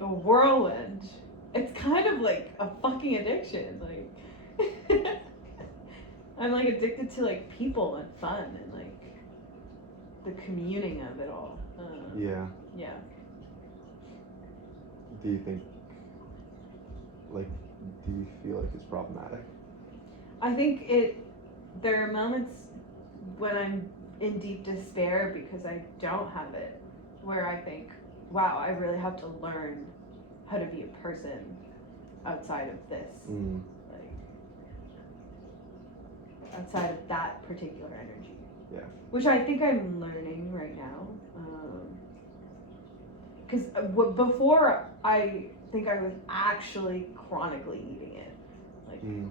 a whirlwind. It's kind of like a fucking addiction. I'm addicted to people and fun and the communing of it all. Yeah. Do you think do you feel like it's problematic? I think there are moments when I'm in deep despair because I don't have it, where I think, wow, I really have to learn how to be a person outside of this. Outside of that particular energy. Yeah. Which I think I'm learning right now. Because before, I think I was actually chronically needing it.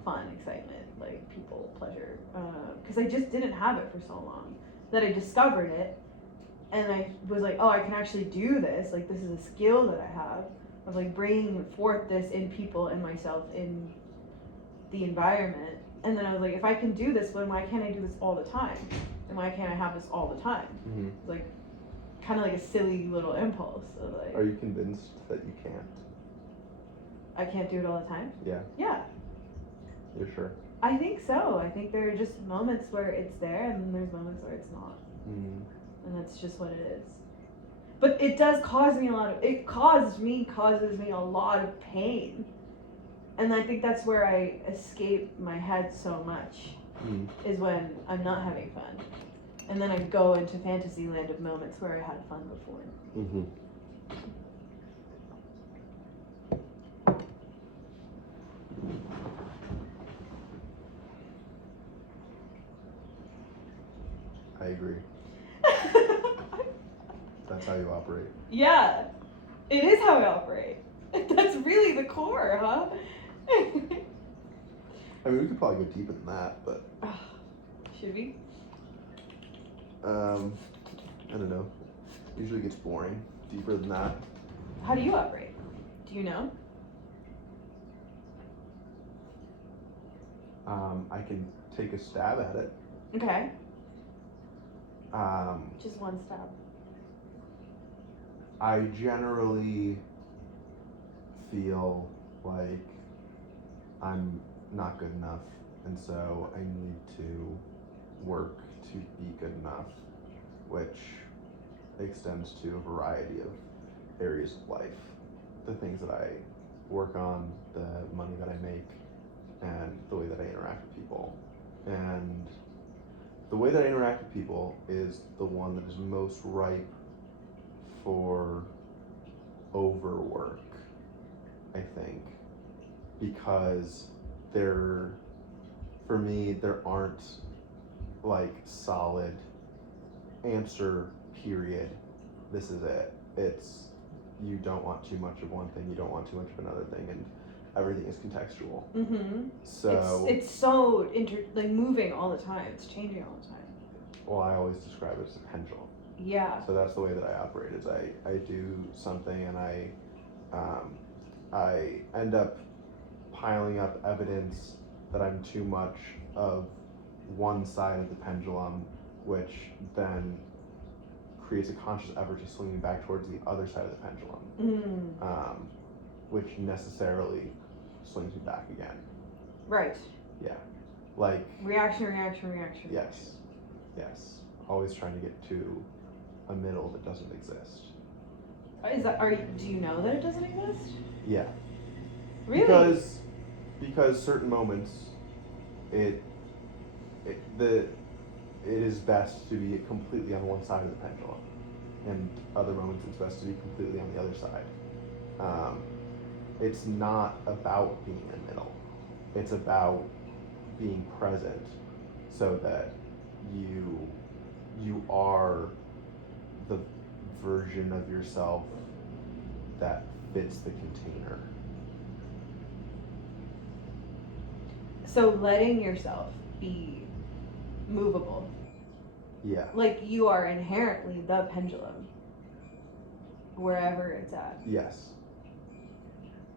Fun, excitement, people, pleasure. Because I just didn't have it for so long. That I discovered it, and I was like, oh, I can actually do this. This is a skill that I have of bringing forth this in people and myself in the environment. And then I was like, if I can do this, then why can't I do this all the time? And why can't I have this all the time? Kind of a silly little impulse of Are you convinced that you can't? I can't do it all the time? Yeah. Yeah. You're sure? I think so. I think there are just moments where it's there, and then there's moments where it's not. And that's just what it is. But it does cause me causes me a lot of pain. And I think that's where I escape my head so much, is when I'm not having fun. And then I go into fantasy land of moments where I had fun before. I agree. That's how you operate. Yeah, it is how I operate. That's really the core, huh? I mean, we could probably go deeper than that, but... Should we? I don't know. Usually gets boring. Deeper than that. How do you operate? Do you know? I can take a stab at it. Okay. Just one stab. I generally feel like I'm not good enough, and so I need to work to be good enough, which extends to a variety of areas of life. The things that I work on, the money that I make, and the way that I interact with people. And the way that I interact with people is the one that is most ripe for overwork, I think, because for me, there aren't solid answer, period. This is it. It's, you don't want too much of one thing, you don't want too much of another thing, and everything is contextual. So it's so moving all the time. It's changing all the time. Well, I always describe it as a pendulum. Yeah. So that's the way that I operate. Is I do something and I end up piling up evidence that I'm too much of one side of the pendulum, which then creates a conscious effort to swing me back towards the other side of the pendulum, which necessarily swings me back again. Right. Yeah. Reaction. Yes. Always trying to get to a middle that doesn't exist. Do you know that it doesn't exist? Yeah. Really? Because certain moments, it is best to be completely on one side of the pendulum. and other moments it's best to be completely on the other side. It's not about being in the middle. It's about being present so that you are the version of yourself that fits the container. So letting yourself be movable. Yeah. Like you are inherently the pendulum, wherever it's at. Yes.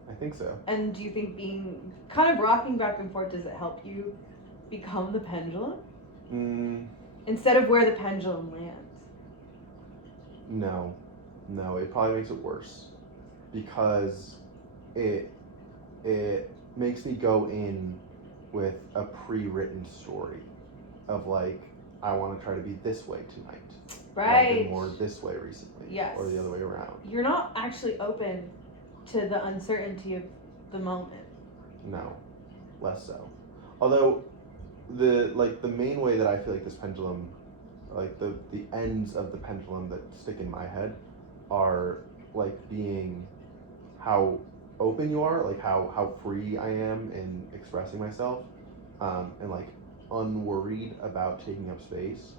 I think so. And do you think being kind of rocking back and forth, does it help you become the pendulum? Instead of where the pendulum lands? No, it probably makes it worse because it makes me go in with a pre-written story of like, I want to try to be this way tonight. Right. I've been more this way recently. Yes. Or the other way around. You're not actually open to the uncertainty of the moment. No, less so. Although the main way that I feel like this pendulum, like the ends of the pendulum that stick in my head are like being how open you are, like how free I am in expressing myself, and like unworried about taking up space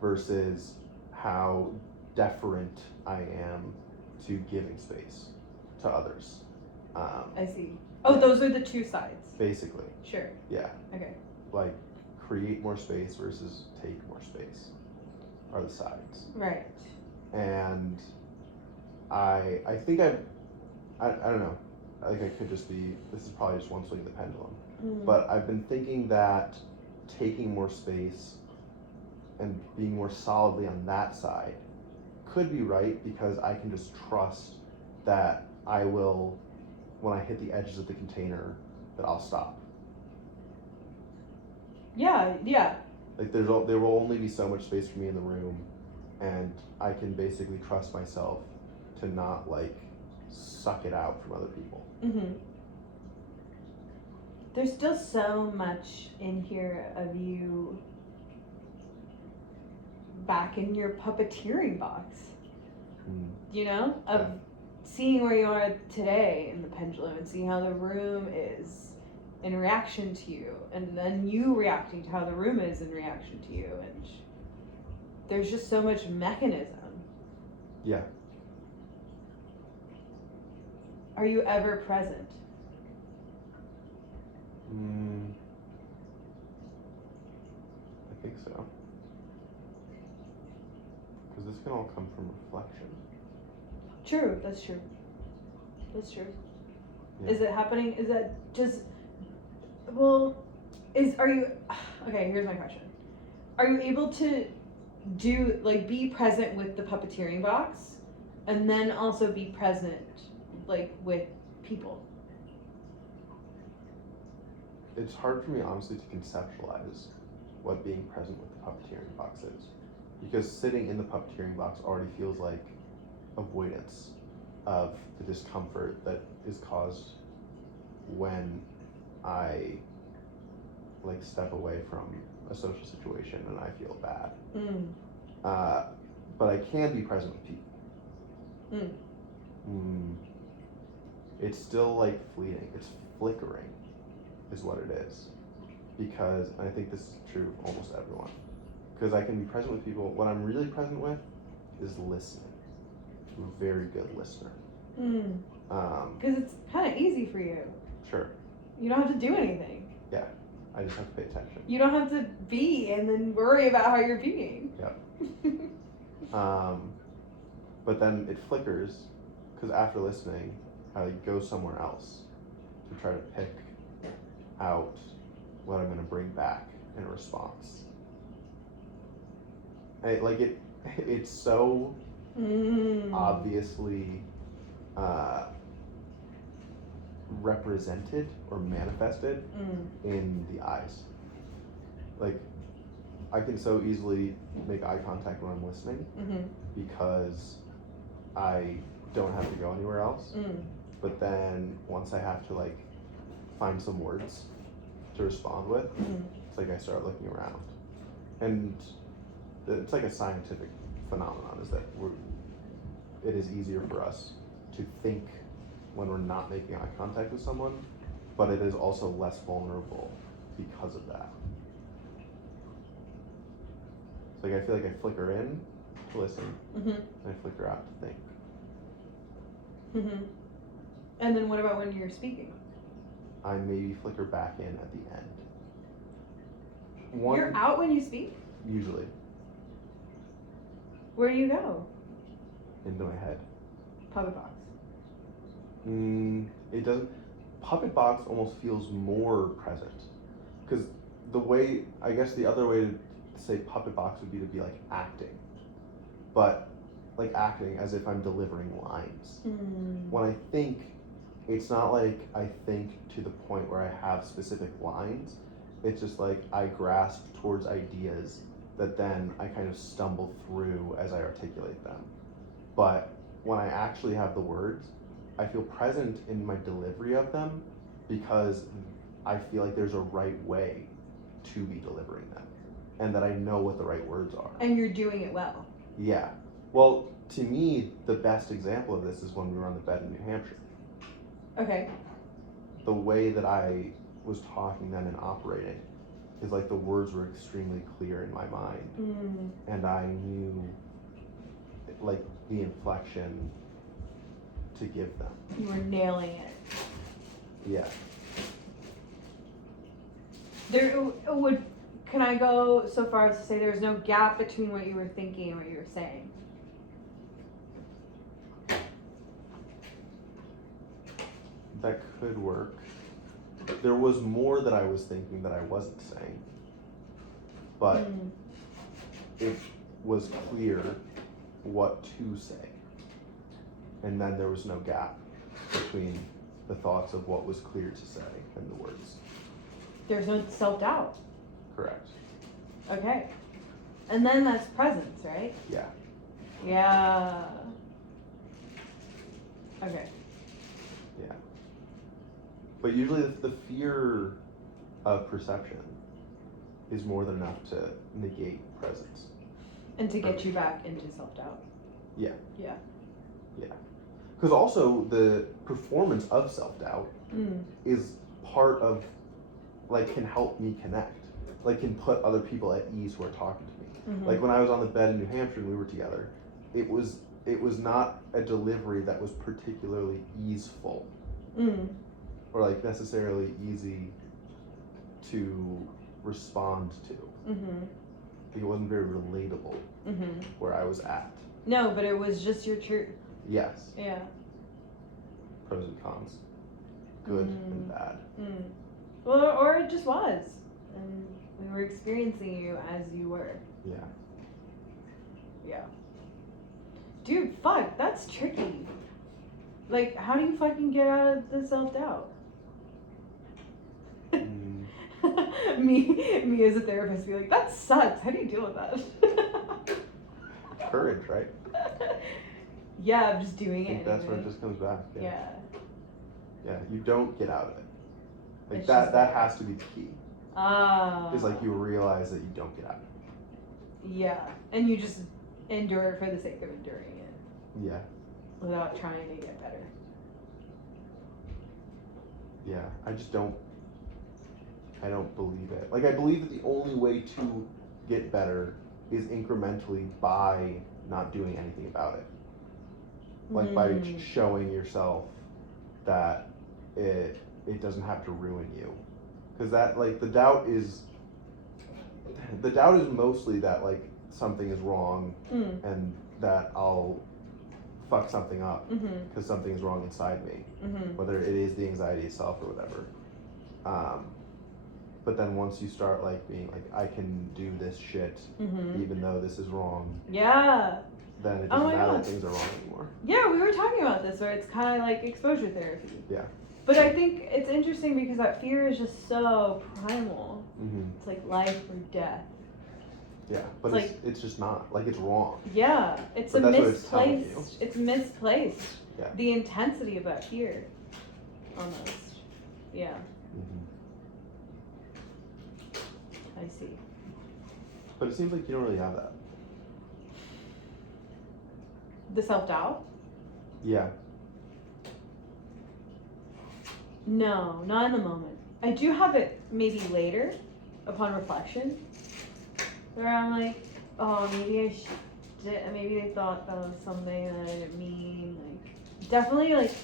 versus how deferent I am to giving space to others. I see. Oh, yeah. Those are the two sides. Basically. Sure. Yeah. Okay. Like create more space versus take more space are the sides. Right. And I think I don't know. I think I could just be, this is probably just one swing of the pendulum. But I've been thinking that taking more space and being more solidly on that side could be right because I can just trust that I will, when I hit the edges of the container, that I'll stop. Yeah. Like there will only be so much space for me in the room, and I can basically trust myself to not like suck it out from other people. Mm-hmm. There's still so much in here of you back in your puppeteering box. You know, of seeing where you are today in the pendulum and seeing how the room is in reaction to you, and then you reacting to how the room is in reaction to you, and there's just so much mechanism. Yeah. Are you ever present? I think so. Because this can all come from reflection. True, that's true. Yeah. Is it happening? Is that just, well, are you, okay, here's my question. Are you able to be present with the puppeteering box and then also be present, like, with people? It's hard for me, honestly, to conceptualize what being present with the puppeteering box is. Because sitting in the puppeteering box already feels like avoidance of the discomfort that is caused when I like step away from a social situation and I feel bad. But I can be present with people. It's still like fleeting. It's flickering is what it is. Because, and I think this is true of almost everyone, because I can be present with people. What I'm really present with is listening. I'm a very good listener. Because it's kind of easy for you. Sure. You don't have to do anything. Yeah, I just have to pay attention. You don't have to be and then worry about how you're being. Yep. But then it flickers, because after listening, I go somewhere else to try to pick out what I'm going to bring back in response. It's so obviously represented or manifested in the eyes. Like, I can so easily make eye contact when I'm listening because I don't have to go anywhere else. But then once I have to like find some words to respond with, it's like I start looking around. And it's like a scientific phenomenon, is that it is easier for us to think when we're not making eye contact with someone, but it is also less vulnerable because of that. It's like I feel like I flicker in to listen, and I flicker out to think. And then what about when you're speaking? I maybe flicker back in at the end. You're out when you speak? Usually. Where do you go? Into my head. Puppet box. It doesn't. Puppet box almost feels more present, because the way, I guess the other way to say puppet box would be to be like acting, but like acting as if I'm delivering lines. When I think, it's not like I think to the point where I have specific lines. It's just like I grasp towards ideas that then I kind of stumble through as I articulate them. But when I actually have the words, I feel present in my delivery of them because I feel like there's a right way to be delivering them and that I know what the right words are. And you're doing it well. Yeah. Well, to me, the best example of this is when we were on the bed in New Hampshire. Okay. The way that I was talking then and operating is like the words were extremely clear in my mind. And I knew like the inflection to give them. You were nailing it. Yeah. Can I go so far as to say there's no gap between what you were thinking and what you were saying? That could work. There was more that I was thinking that I wasn't saying, but it was clear what to say, and then there was no gap between the thoughts of what was clear to say and the words. There's no self-doubt. Correct. Okay. And then that's presence, right? Yeah. Yeah. Okay. Yeah. But usually the fear of perception is more than enough to negate presence. And to get you back into self-doubt. Yeah. Yeah. Yeah. Because also the performance of self-doubt is part of, like, can help me connect. Like, can put other people at ease who are talking to me. Like when I was on the bed in New Hampshire and we were together, it was not a delivery that was particularly easeful. Or like necessarily easy to respond to. It wasn't very relatable where I was at. No, but it was just your truth. Yes. Yeah. Pros and cons. Good and bad. Well, or it just was. And we were experiencing you as you were. Yeah. Yeah. Dude, fuck, that's tricky. Like, how do you fucking get out of the self-doubt? Me as a therapist be like, that sucks. How do you deal with that? Courage, right? Yeah, I'm just doing I think it. that's where it just comes back. Yeah. Yeah, you don't get out of it. Like It's that just there. has to be the key. Is like you realize that you don't get out of it. Yeah, and you just endure for the sake of enduring it. Yeah. Without trying to get better. Yeah, I don't believe it. Like, I believe that the only way to get better is incrementally by not doing anything about it. Like, by showing yourself that it doesn't have to ruin you. Because that, like, the doubt is mostly that, like, something is wrong and that I'll fuck something up because something is wrong inside me, whether it is the anxiety itself or whatever. But then once you start like being like, I can do this shit even though this is wrong. Yeah. Then it doesn't matter that things are wrong anymore. Yeah, we were talking about this where it's kind of like exposure therapy. Yeah. But I think it's interesting because that fear is just so primal. It's like life or death. Yeah, but it's just not. Like, it's wrong. Yeah, it's but a that's what misplaced. It's misplaced. Yeah. The intensity of that fear, almost. Yeah. I see. But it seems like you don't really have that. The self-doubt? Yeah. No, not in the moment. I do have it maybe later, upon reflection, where I'm like, oh, maybe I should, maybe they thought that was something that I didn't mean. Like, definitely like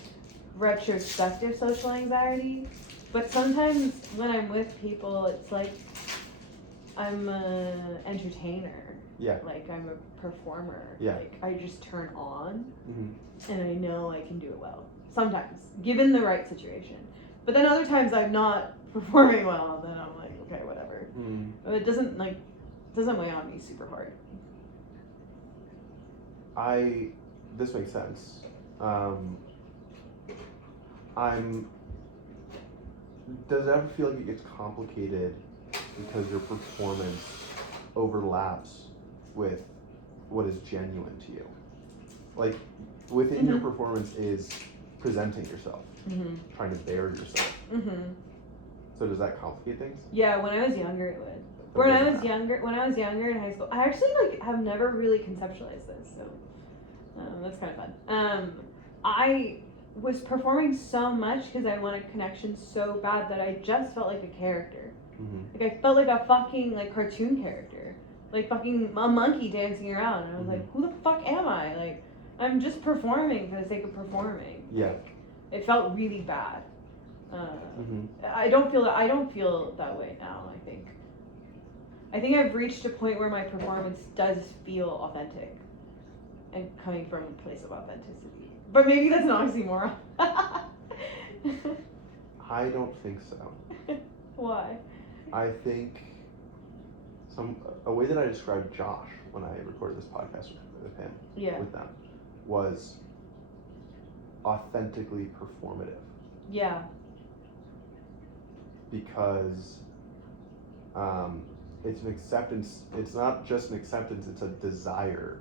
retrospective social anxiety. But sometimes when I'm with people, it's like I'm an entertainer. Yeah. Like I'm a performer. Yeah. Like I just turn on, Mm-hmm. and I know I can do it well. Sometimes, given the right situation. But then other times I'm not performing well, and then I'm like, okay, whatever. Mm. But it doesn't weigh on me super hard. This makes sense. Does it ever feel like it gets complicated because your performance overlaps with what is genuine to you? Like, within your performance is presenting yourself, trying to bear yourself. So does that complicate things? Yeah, when I was younger, it would. When I was younger in high school, I actually have never really conceptualized this, so that's kind of fun. I was performing so much because I wanted connection so bad that I just felt like a character. Like I felt like a fucking like cartoon character, like fucking a monkey dancing around, and I was like, who the fuck am I? Like, I'm just performing for the sake of performing. Yeah. Like, it felt really bad. I don't feel that way now. I think I've reached a point where my performance does feel authentic and coming from a place of authenticity. But maybe that's an oxymoron. I don't think so. Why? I think a way that I described Josh when I recorded this podcast with him, with them, was authentically performative. Yeah. Because it's an acceptance. It's not just an acceptance. It's a desire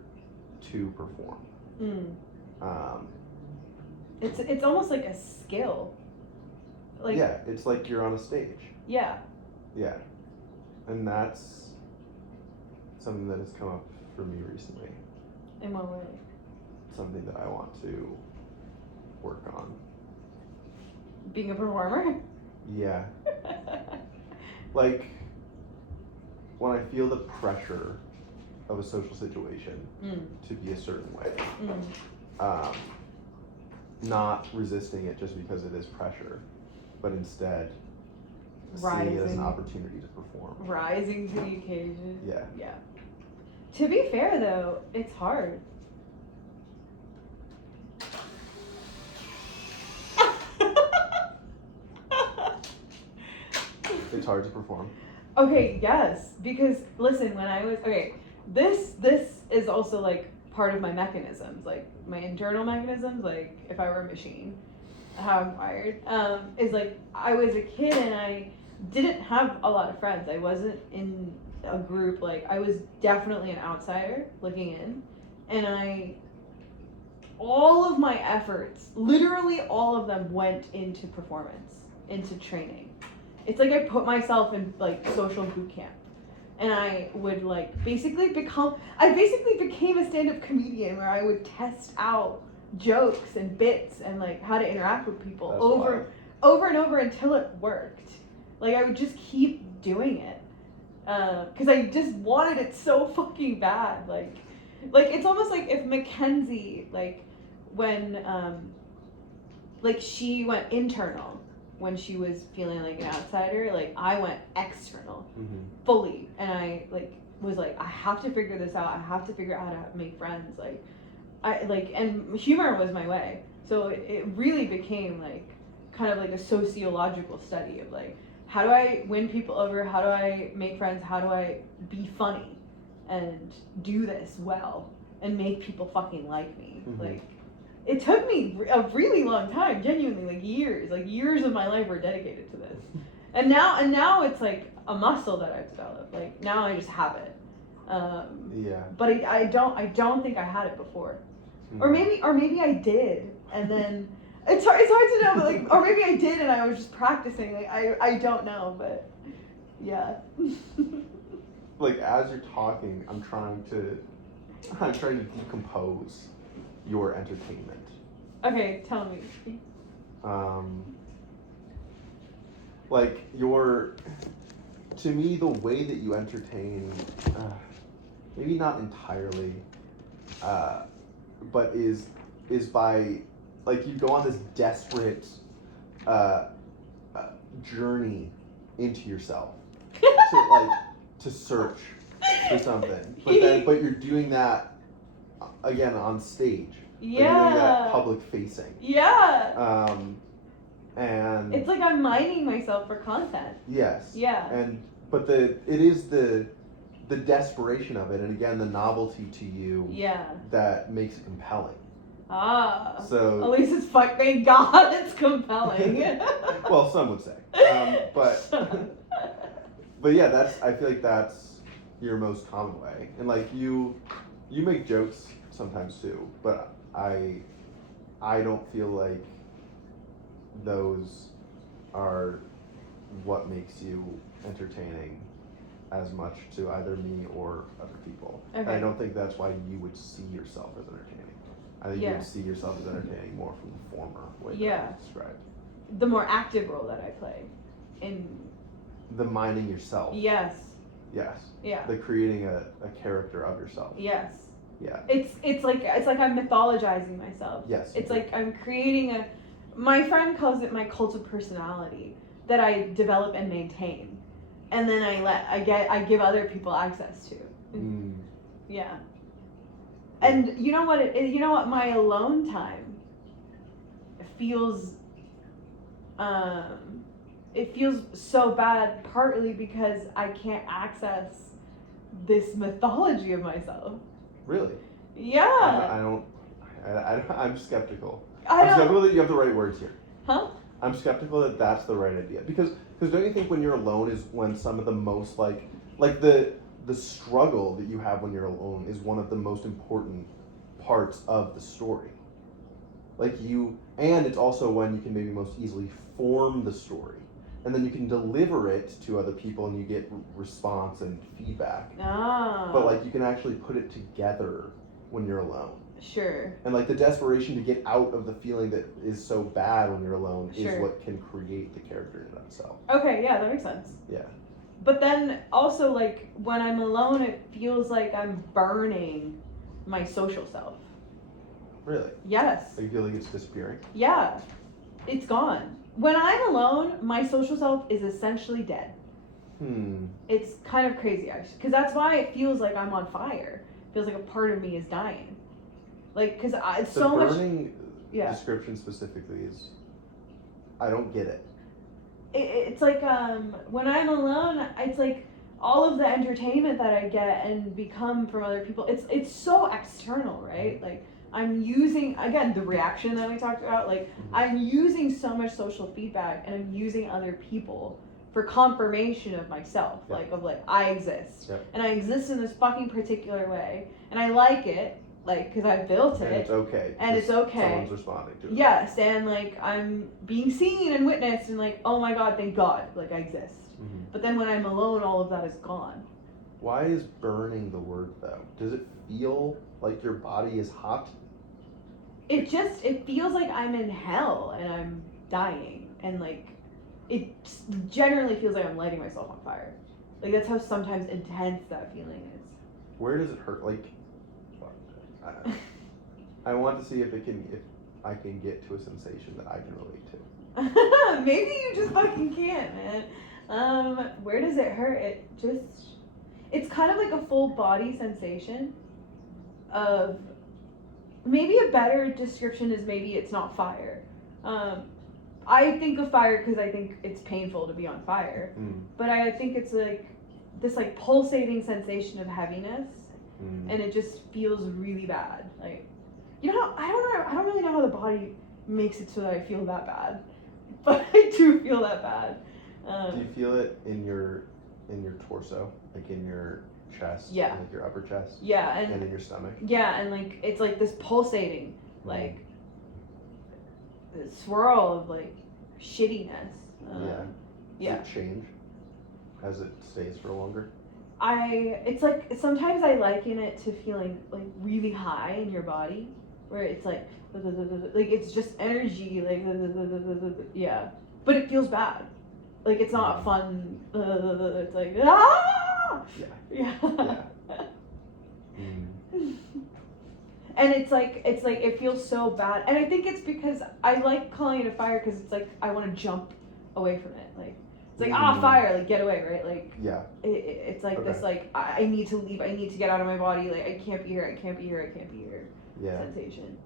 to perform. It's almost like a skill. Like, yeah, it's like you're on a stage. Yeah. Yeah, and that's something that has come up for me recently. In what way? Something that I want to work on. Being a performer? Yeah. Like, when I feel the pressure of a social situation to be a certain way, not resisting it just because it is pressure, but instead seeing it as an opportunity to perform. Rising to the occasion. Yeah. Yeah. To be fair, though, it's hard. It's hard to perform. Okay, yes, because listen, this is also like part of my mechanisms, like my internal mechanisms, like if I were a machine, how I'm wired, is like I was a kid and I didn't have a lot of friends. I wasn't in a group, like I was definitely an outsider looking in, and all of my efforts, literally all of them, went into performance, into training. It's like I put myself in like social boot camp, and I would like basically became a stand-up comedian where I would test out jokes and bits and like how to interact with people over and over until it worked. Like I would just keep doing it because I just wanted it so fucking bad. Like it's almost like if Mackenzie, like when like she went internal when she was feeling like an outsider, like I went external fully, and I like was like, I have to figure this out. I have to figure out how to make friends. Like and humor was my way. So it really became like kind of like a sociological study of like, how do I win people over? How do I make friends? How do I be funny and do this well and make people fucking like me? Like, it took me a really long time, genuinely, like years of my life were dedicated to this. And now it's like a muscle that I've developed. Like now I just have it. But I don't think I had it before. Or maybe I did, and then it's hard to know, but like, or maybe I did and I was just practicing. Like I don't know, but yeah. Like as you're talking, I'm trying to decompose your entertainment. Okay, tell me. Like to me, the way that you entertain, maybe not entirely, but is by, like, you go on this desperate journey into yourself to search for something, but you're doing that again on stage. Yeah. Like, you're doing that public facing. Yeah. And It's like I'm mining myself for content. yes. Yeah. But it is the desperation of it, and again the novelty to you. Yeah. That makes it compelling. Ah. So at least it's thank God it's compelling. Well, some would say. But yeah, I feel like that's your most common way, and like you make jokes sometimes too, but I don't feel like those are what makes you entertaining as much to either me or other people. Okay. And I don't think that's why you would see yourself as entertaining. I think you would see yourself as entertaining more from the former way that I described. The more active role that I play in the mining yourself. Yes. Yes. Yeah. The creating a character of yourself. Yes. Yeah. It's like I'm mythologizing myself. Yes. It's like I'm creating my friend calls it my cult of personality that I develop and maintain, and then I give other people access to. Yeah. And you know what? You know what? My alone time feels. It feels so bad, partly because I can't access this mythology of myself. Really? Yeah. I'm skeptical. I'm skeptical that you have the right words here. Huh? I'm skeptical that that's the right idea, because don't you think when you're alone is when some of the most like the struggle that you have when you're alone is one of the most important parts of the story. And it's also when you can maybe most easily form the story, and then you can deliver it to other people and you get response and feedback. But like you can actually put it together when you're alone. Sure. And like the desperation to get out of the feeling that is so bad when you're alone is what can create the character in and of itself. Okay, yeah, that makes sense. Yeah. But then also, like, when I'm alone, it feels like I'm burning my social self. Really? Yes. You feel like it's disappearing? Yeah. It's gone. When I'm alone, my social self is essentially dead. It's kind of crazy, actually. Because that's why it feels like I'm on fire. It feels like a part of me is dying. Like, because it's so much... The burning description specifically is... I don't get it. It's like, when I'm alone, it's like all of the entertainment that I get and become from other people, it's so external, right? Like, I'm using, again, the reaction that we talked about, like, I'm using so much social feedback, and I'm using other people for confirmation of myself, like, I exist. And I exist in this fucking particular way, and I like it, like, because I built it. And it's okay. And it's okay. Someone's responding to it. Yes, and, like, I'm being seen and witnessed, and, like, oh my God, thank God, like, I exist. But then when I'm alone, all of that is gone. Why is burning the word, though? Does it feel like your body is hot? It feels like I'm in hell and I'm dying, and like it generally feels like I'm lighting myself on fire. Like that's how sometimes intense that feeling is. Where does it hurt? Like, I want to see if I can get to a sensation that I can relate to. Maybe you just fucking can't, man. Where does it hurt? It's kind of like a full body sensation of. Maybe a better description is maybe it's not fire. I think of fire because I think it's painful to be on fire. But I think it's like this like pulsating sensation of heaviness, and it just feels really bad. Like, you know, I don't really know how the body makes it so that I feel that bad, but I do feel that bad. Do you feel it in your torso, like in your chest? Yeah. Like your upper chest? Yeah. And in your stomach? Yeah, and like it's like this pulsating, like swirl of like shittiness. Does it change as it stays for longer? It's like sometimes I liken it to feeling like really high in your body, where it's like it's just energy, like yeah, but it feels bad. Like it's not fun. It's like ah. Yeah. Yeah. Mm. And it's like it feels so bad, and I think it's because I like calling it a fire because it's like I want to jump away from it. Like it's like fire, like get away, right? Like yeah. It's like this like I need to leave. I need to get out of my body. Like I can't be here. I can't be here. I can't be here. Yeah. Sensation.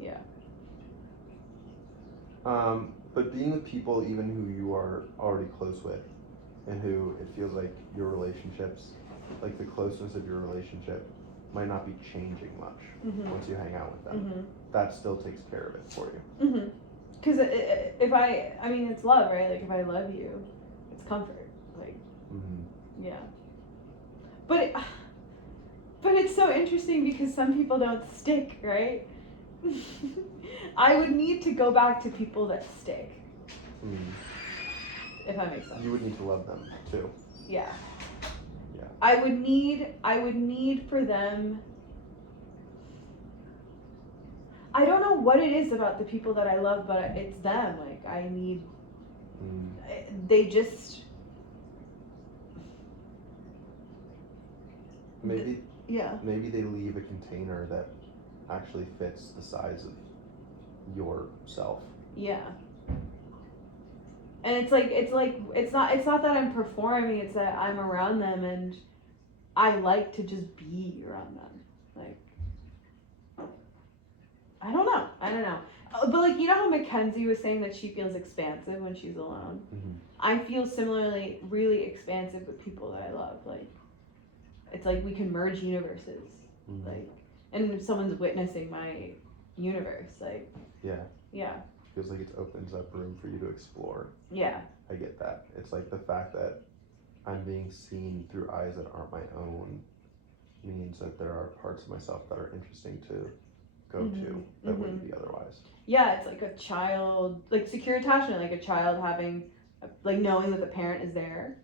Yeah. But being with people even who you are already close with, and who it feels like your relationships, like the closeness of your relationship, might not be changing much once you hang out with them. That still takes care of it for you. Because if I mean, it's love, right? Like if I love you, it's comfort. Like, yeah. But it's so interesting because some people don't stick, right? I would need to go back to people that stick. If that makes sense. You would need to love them too. Yeah. Yeah. I would need for them. I don't know what it is about the people that I love, but it's them. Like I need. They just. Maybe. Yeah. Maybe they leave a container that actually fits the size of yourself. Yeah. And it's not that I'm performing, it's that I'm around them and I like to just be around them. Like I don't know. But like, you know how Mackenzie was saying that she feels expansive when she's alone? I feel similarly really expansive with people that I love. Like it's like we can merge universes. Like, and if someone's witnessing my universe, like yeah. Feels like it opens up room for you to explore. Yeah. I get that. It's like the fact that I'm being seen through eyes that aren't my own means that there are parts of myself that are interesting to go to that wouldn't be otherwise. Yeah, it's like a child, like secure attachment, like a child having, like knowing that the parent is there,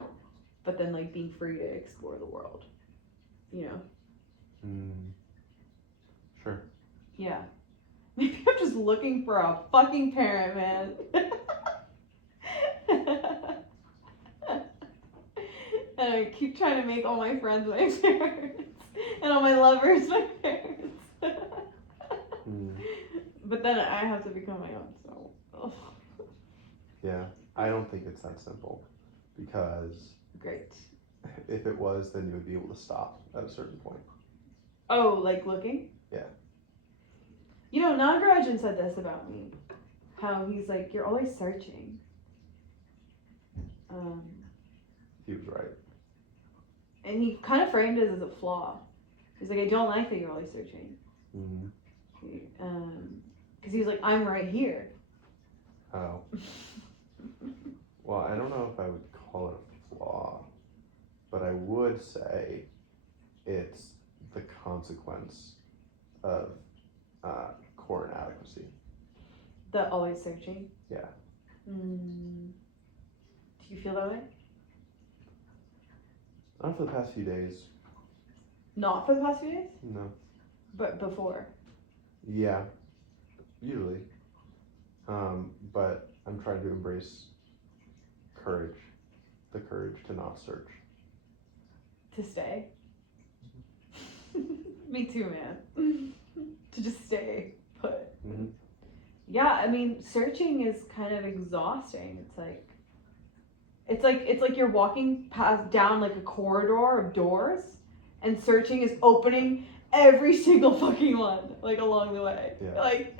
but then like being free to explore the world, you know? Sure. Yeah. Maybe I'm just looking for a fucking parent, man. And I keep trying to make all my friends my parents. And all my lovers my parents. But then I have to become my own, so. Ugh. Yeah, I don't think it's that simple. Because. Great. If it was, then you would be able to stop at a certain point. Oh, like looking? Yeah. You know, Nagarajan said this about me. How he's like, you're always searching. He was right. And he kind of framed it as a flaw. He's like, I don't like that you're always searching. Because he's like, I'm right here. Oh. Well, I don't know if I would call it a flaw, but I would say it's the consequence of core inadequacy. The always searching? Yeah. Do you feel that way? Not for the past few days. Not for the past few days? No. But before? Yeah. Usually. But I'm trying to embrace courage. The courage to not search. To stay? Me too, man. To just stay put. Yeah, I mean, searching is kind of exhausting. It's like you're walking down like a corridor of doors, and searching is opening every single fucking one, like along the way. Yeah. Like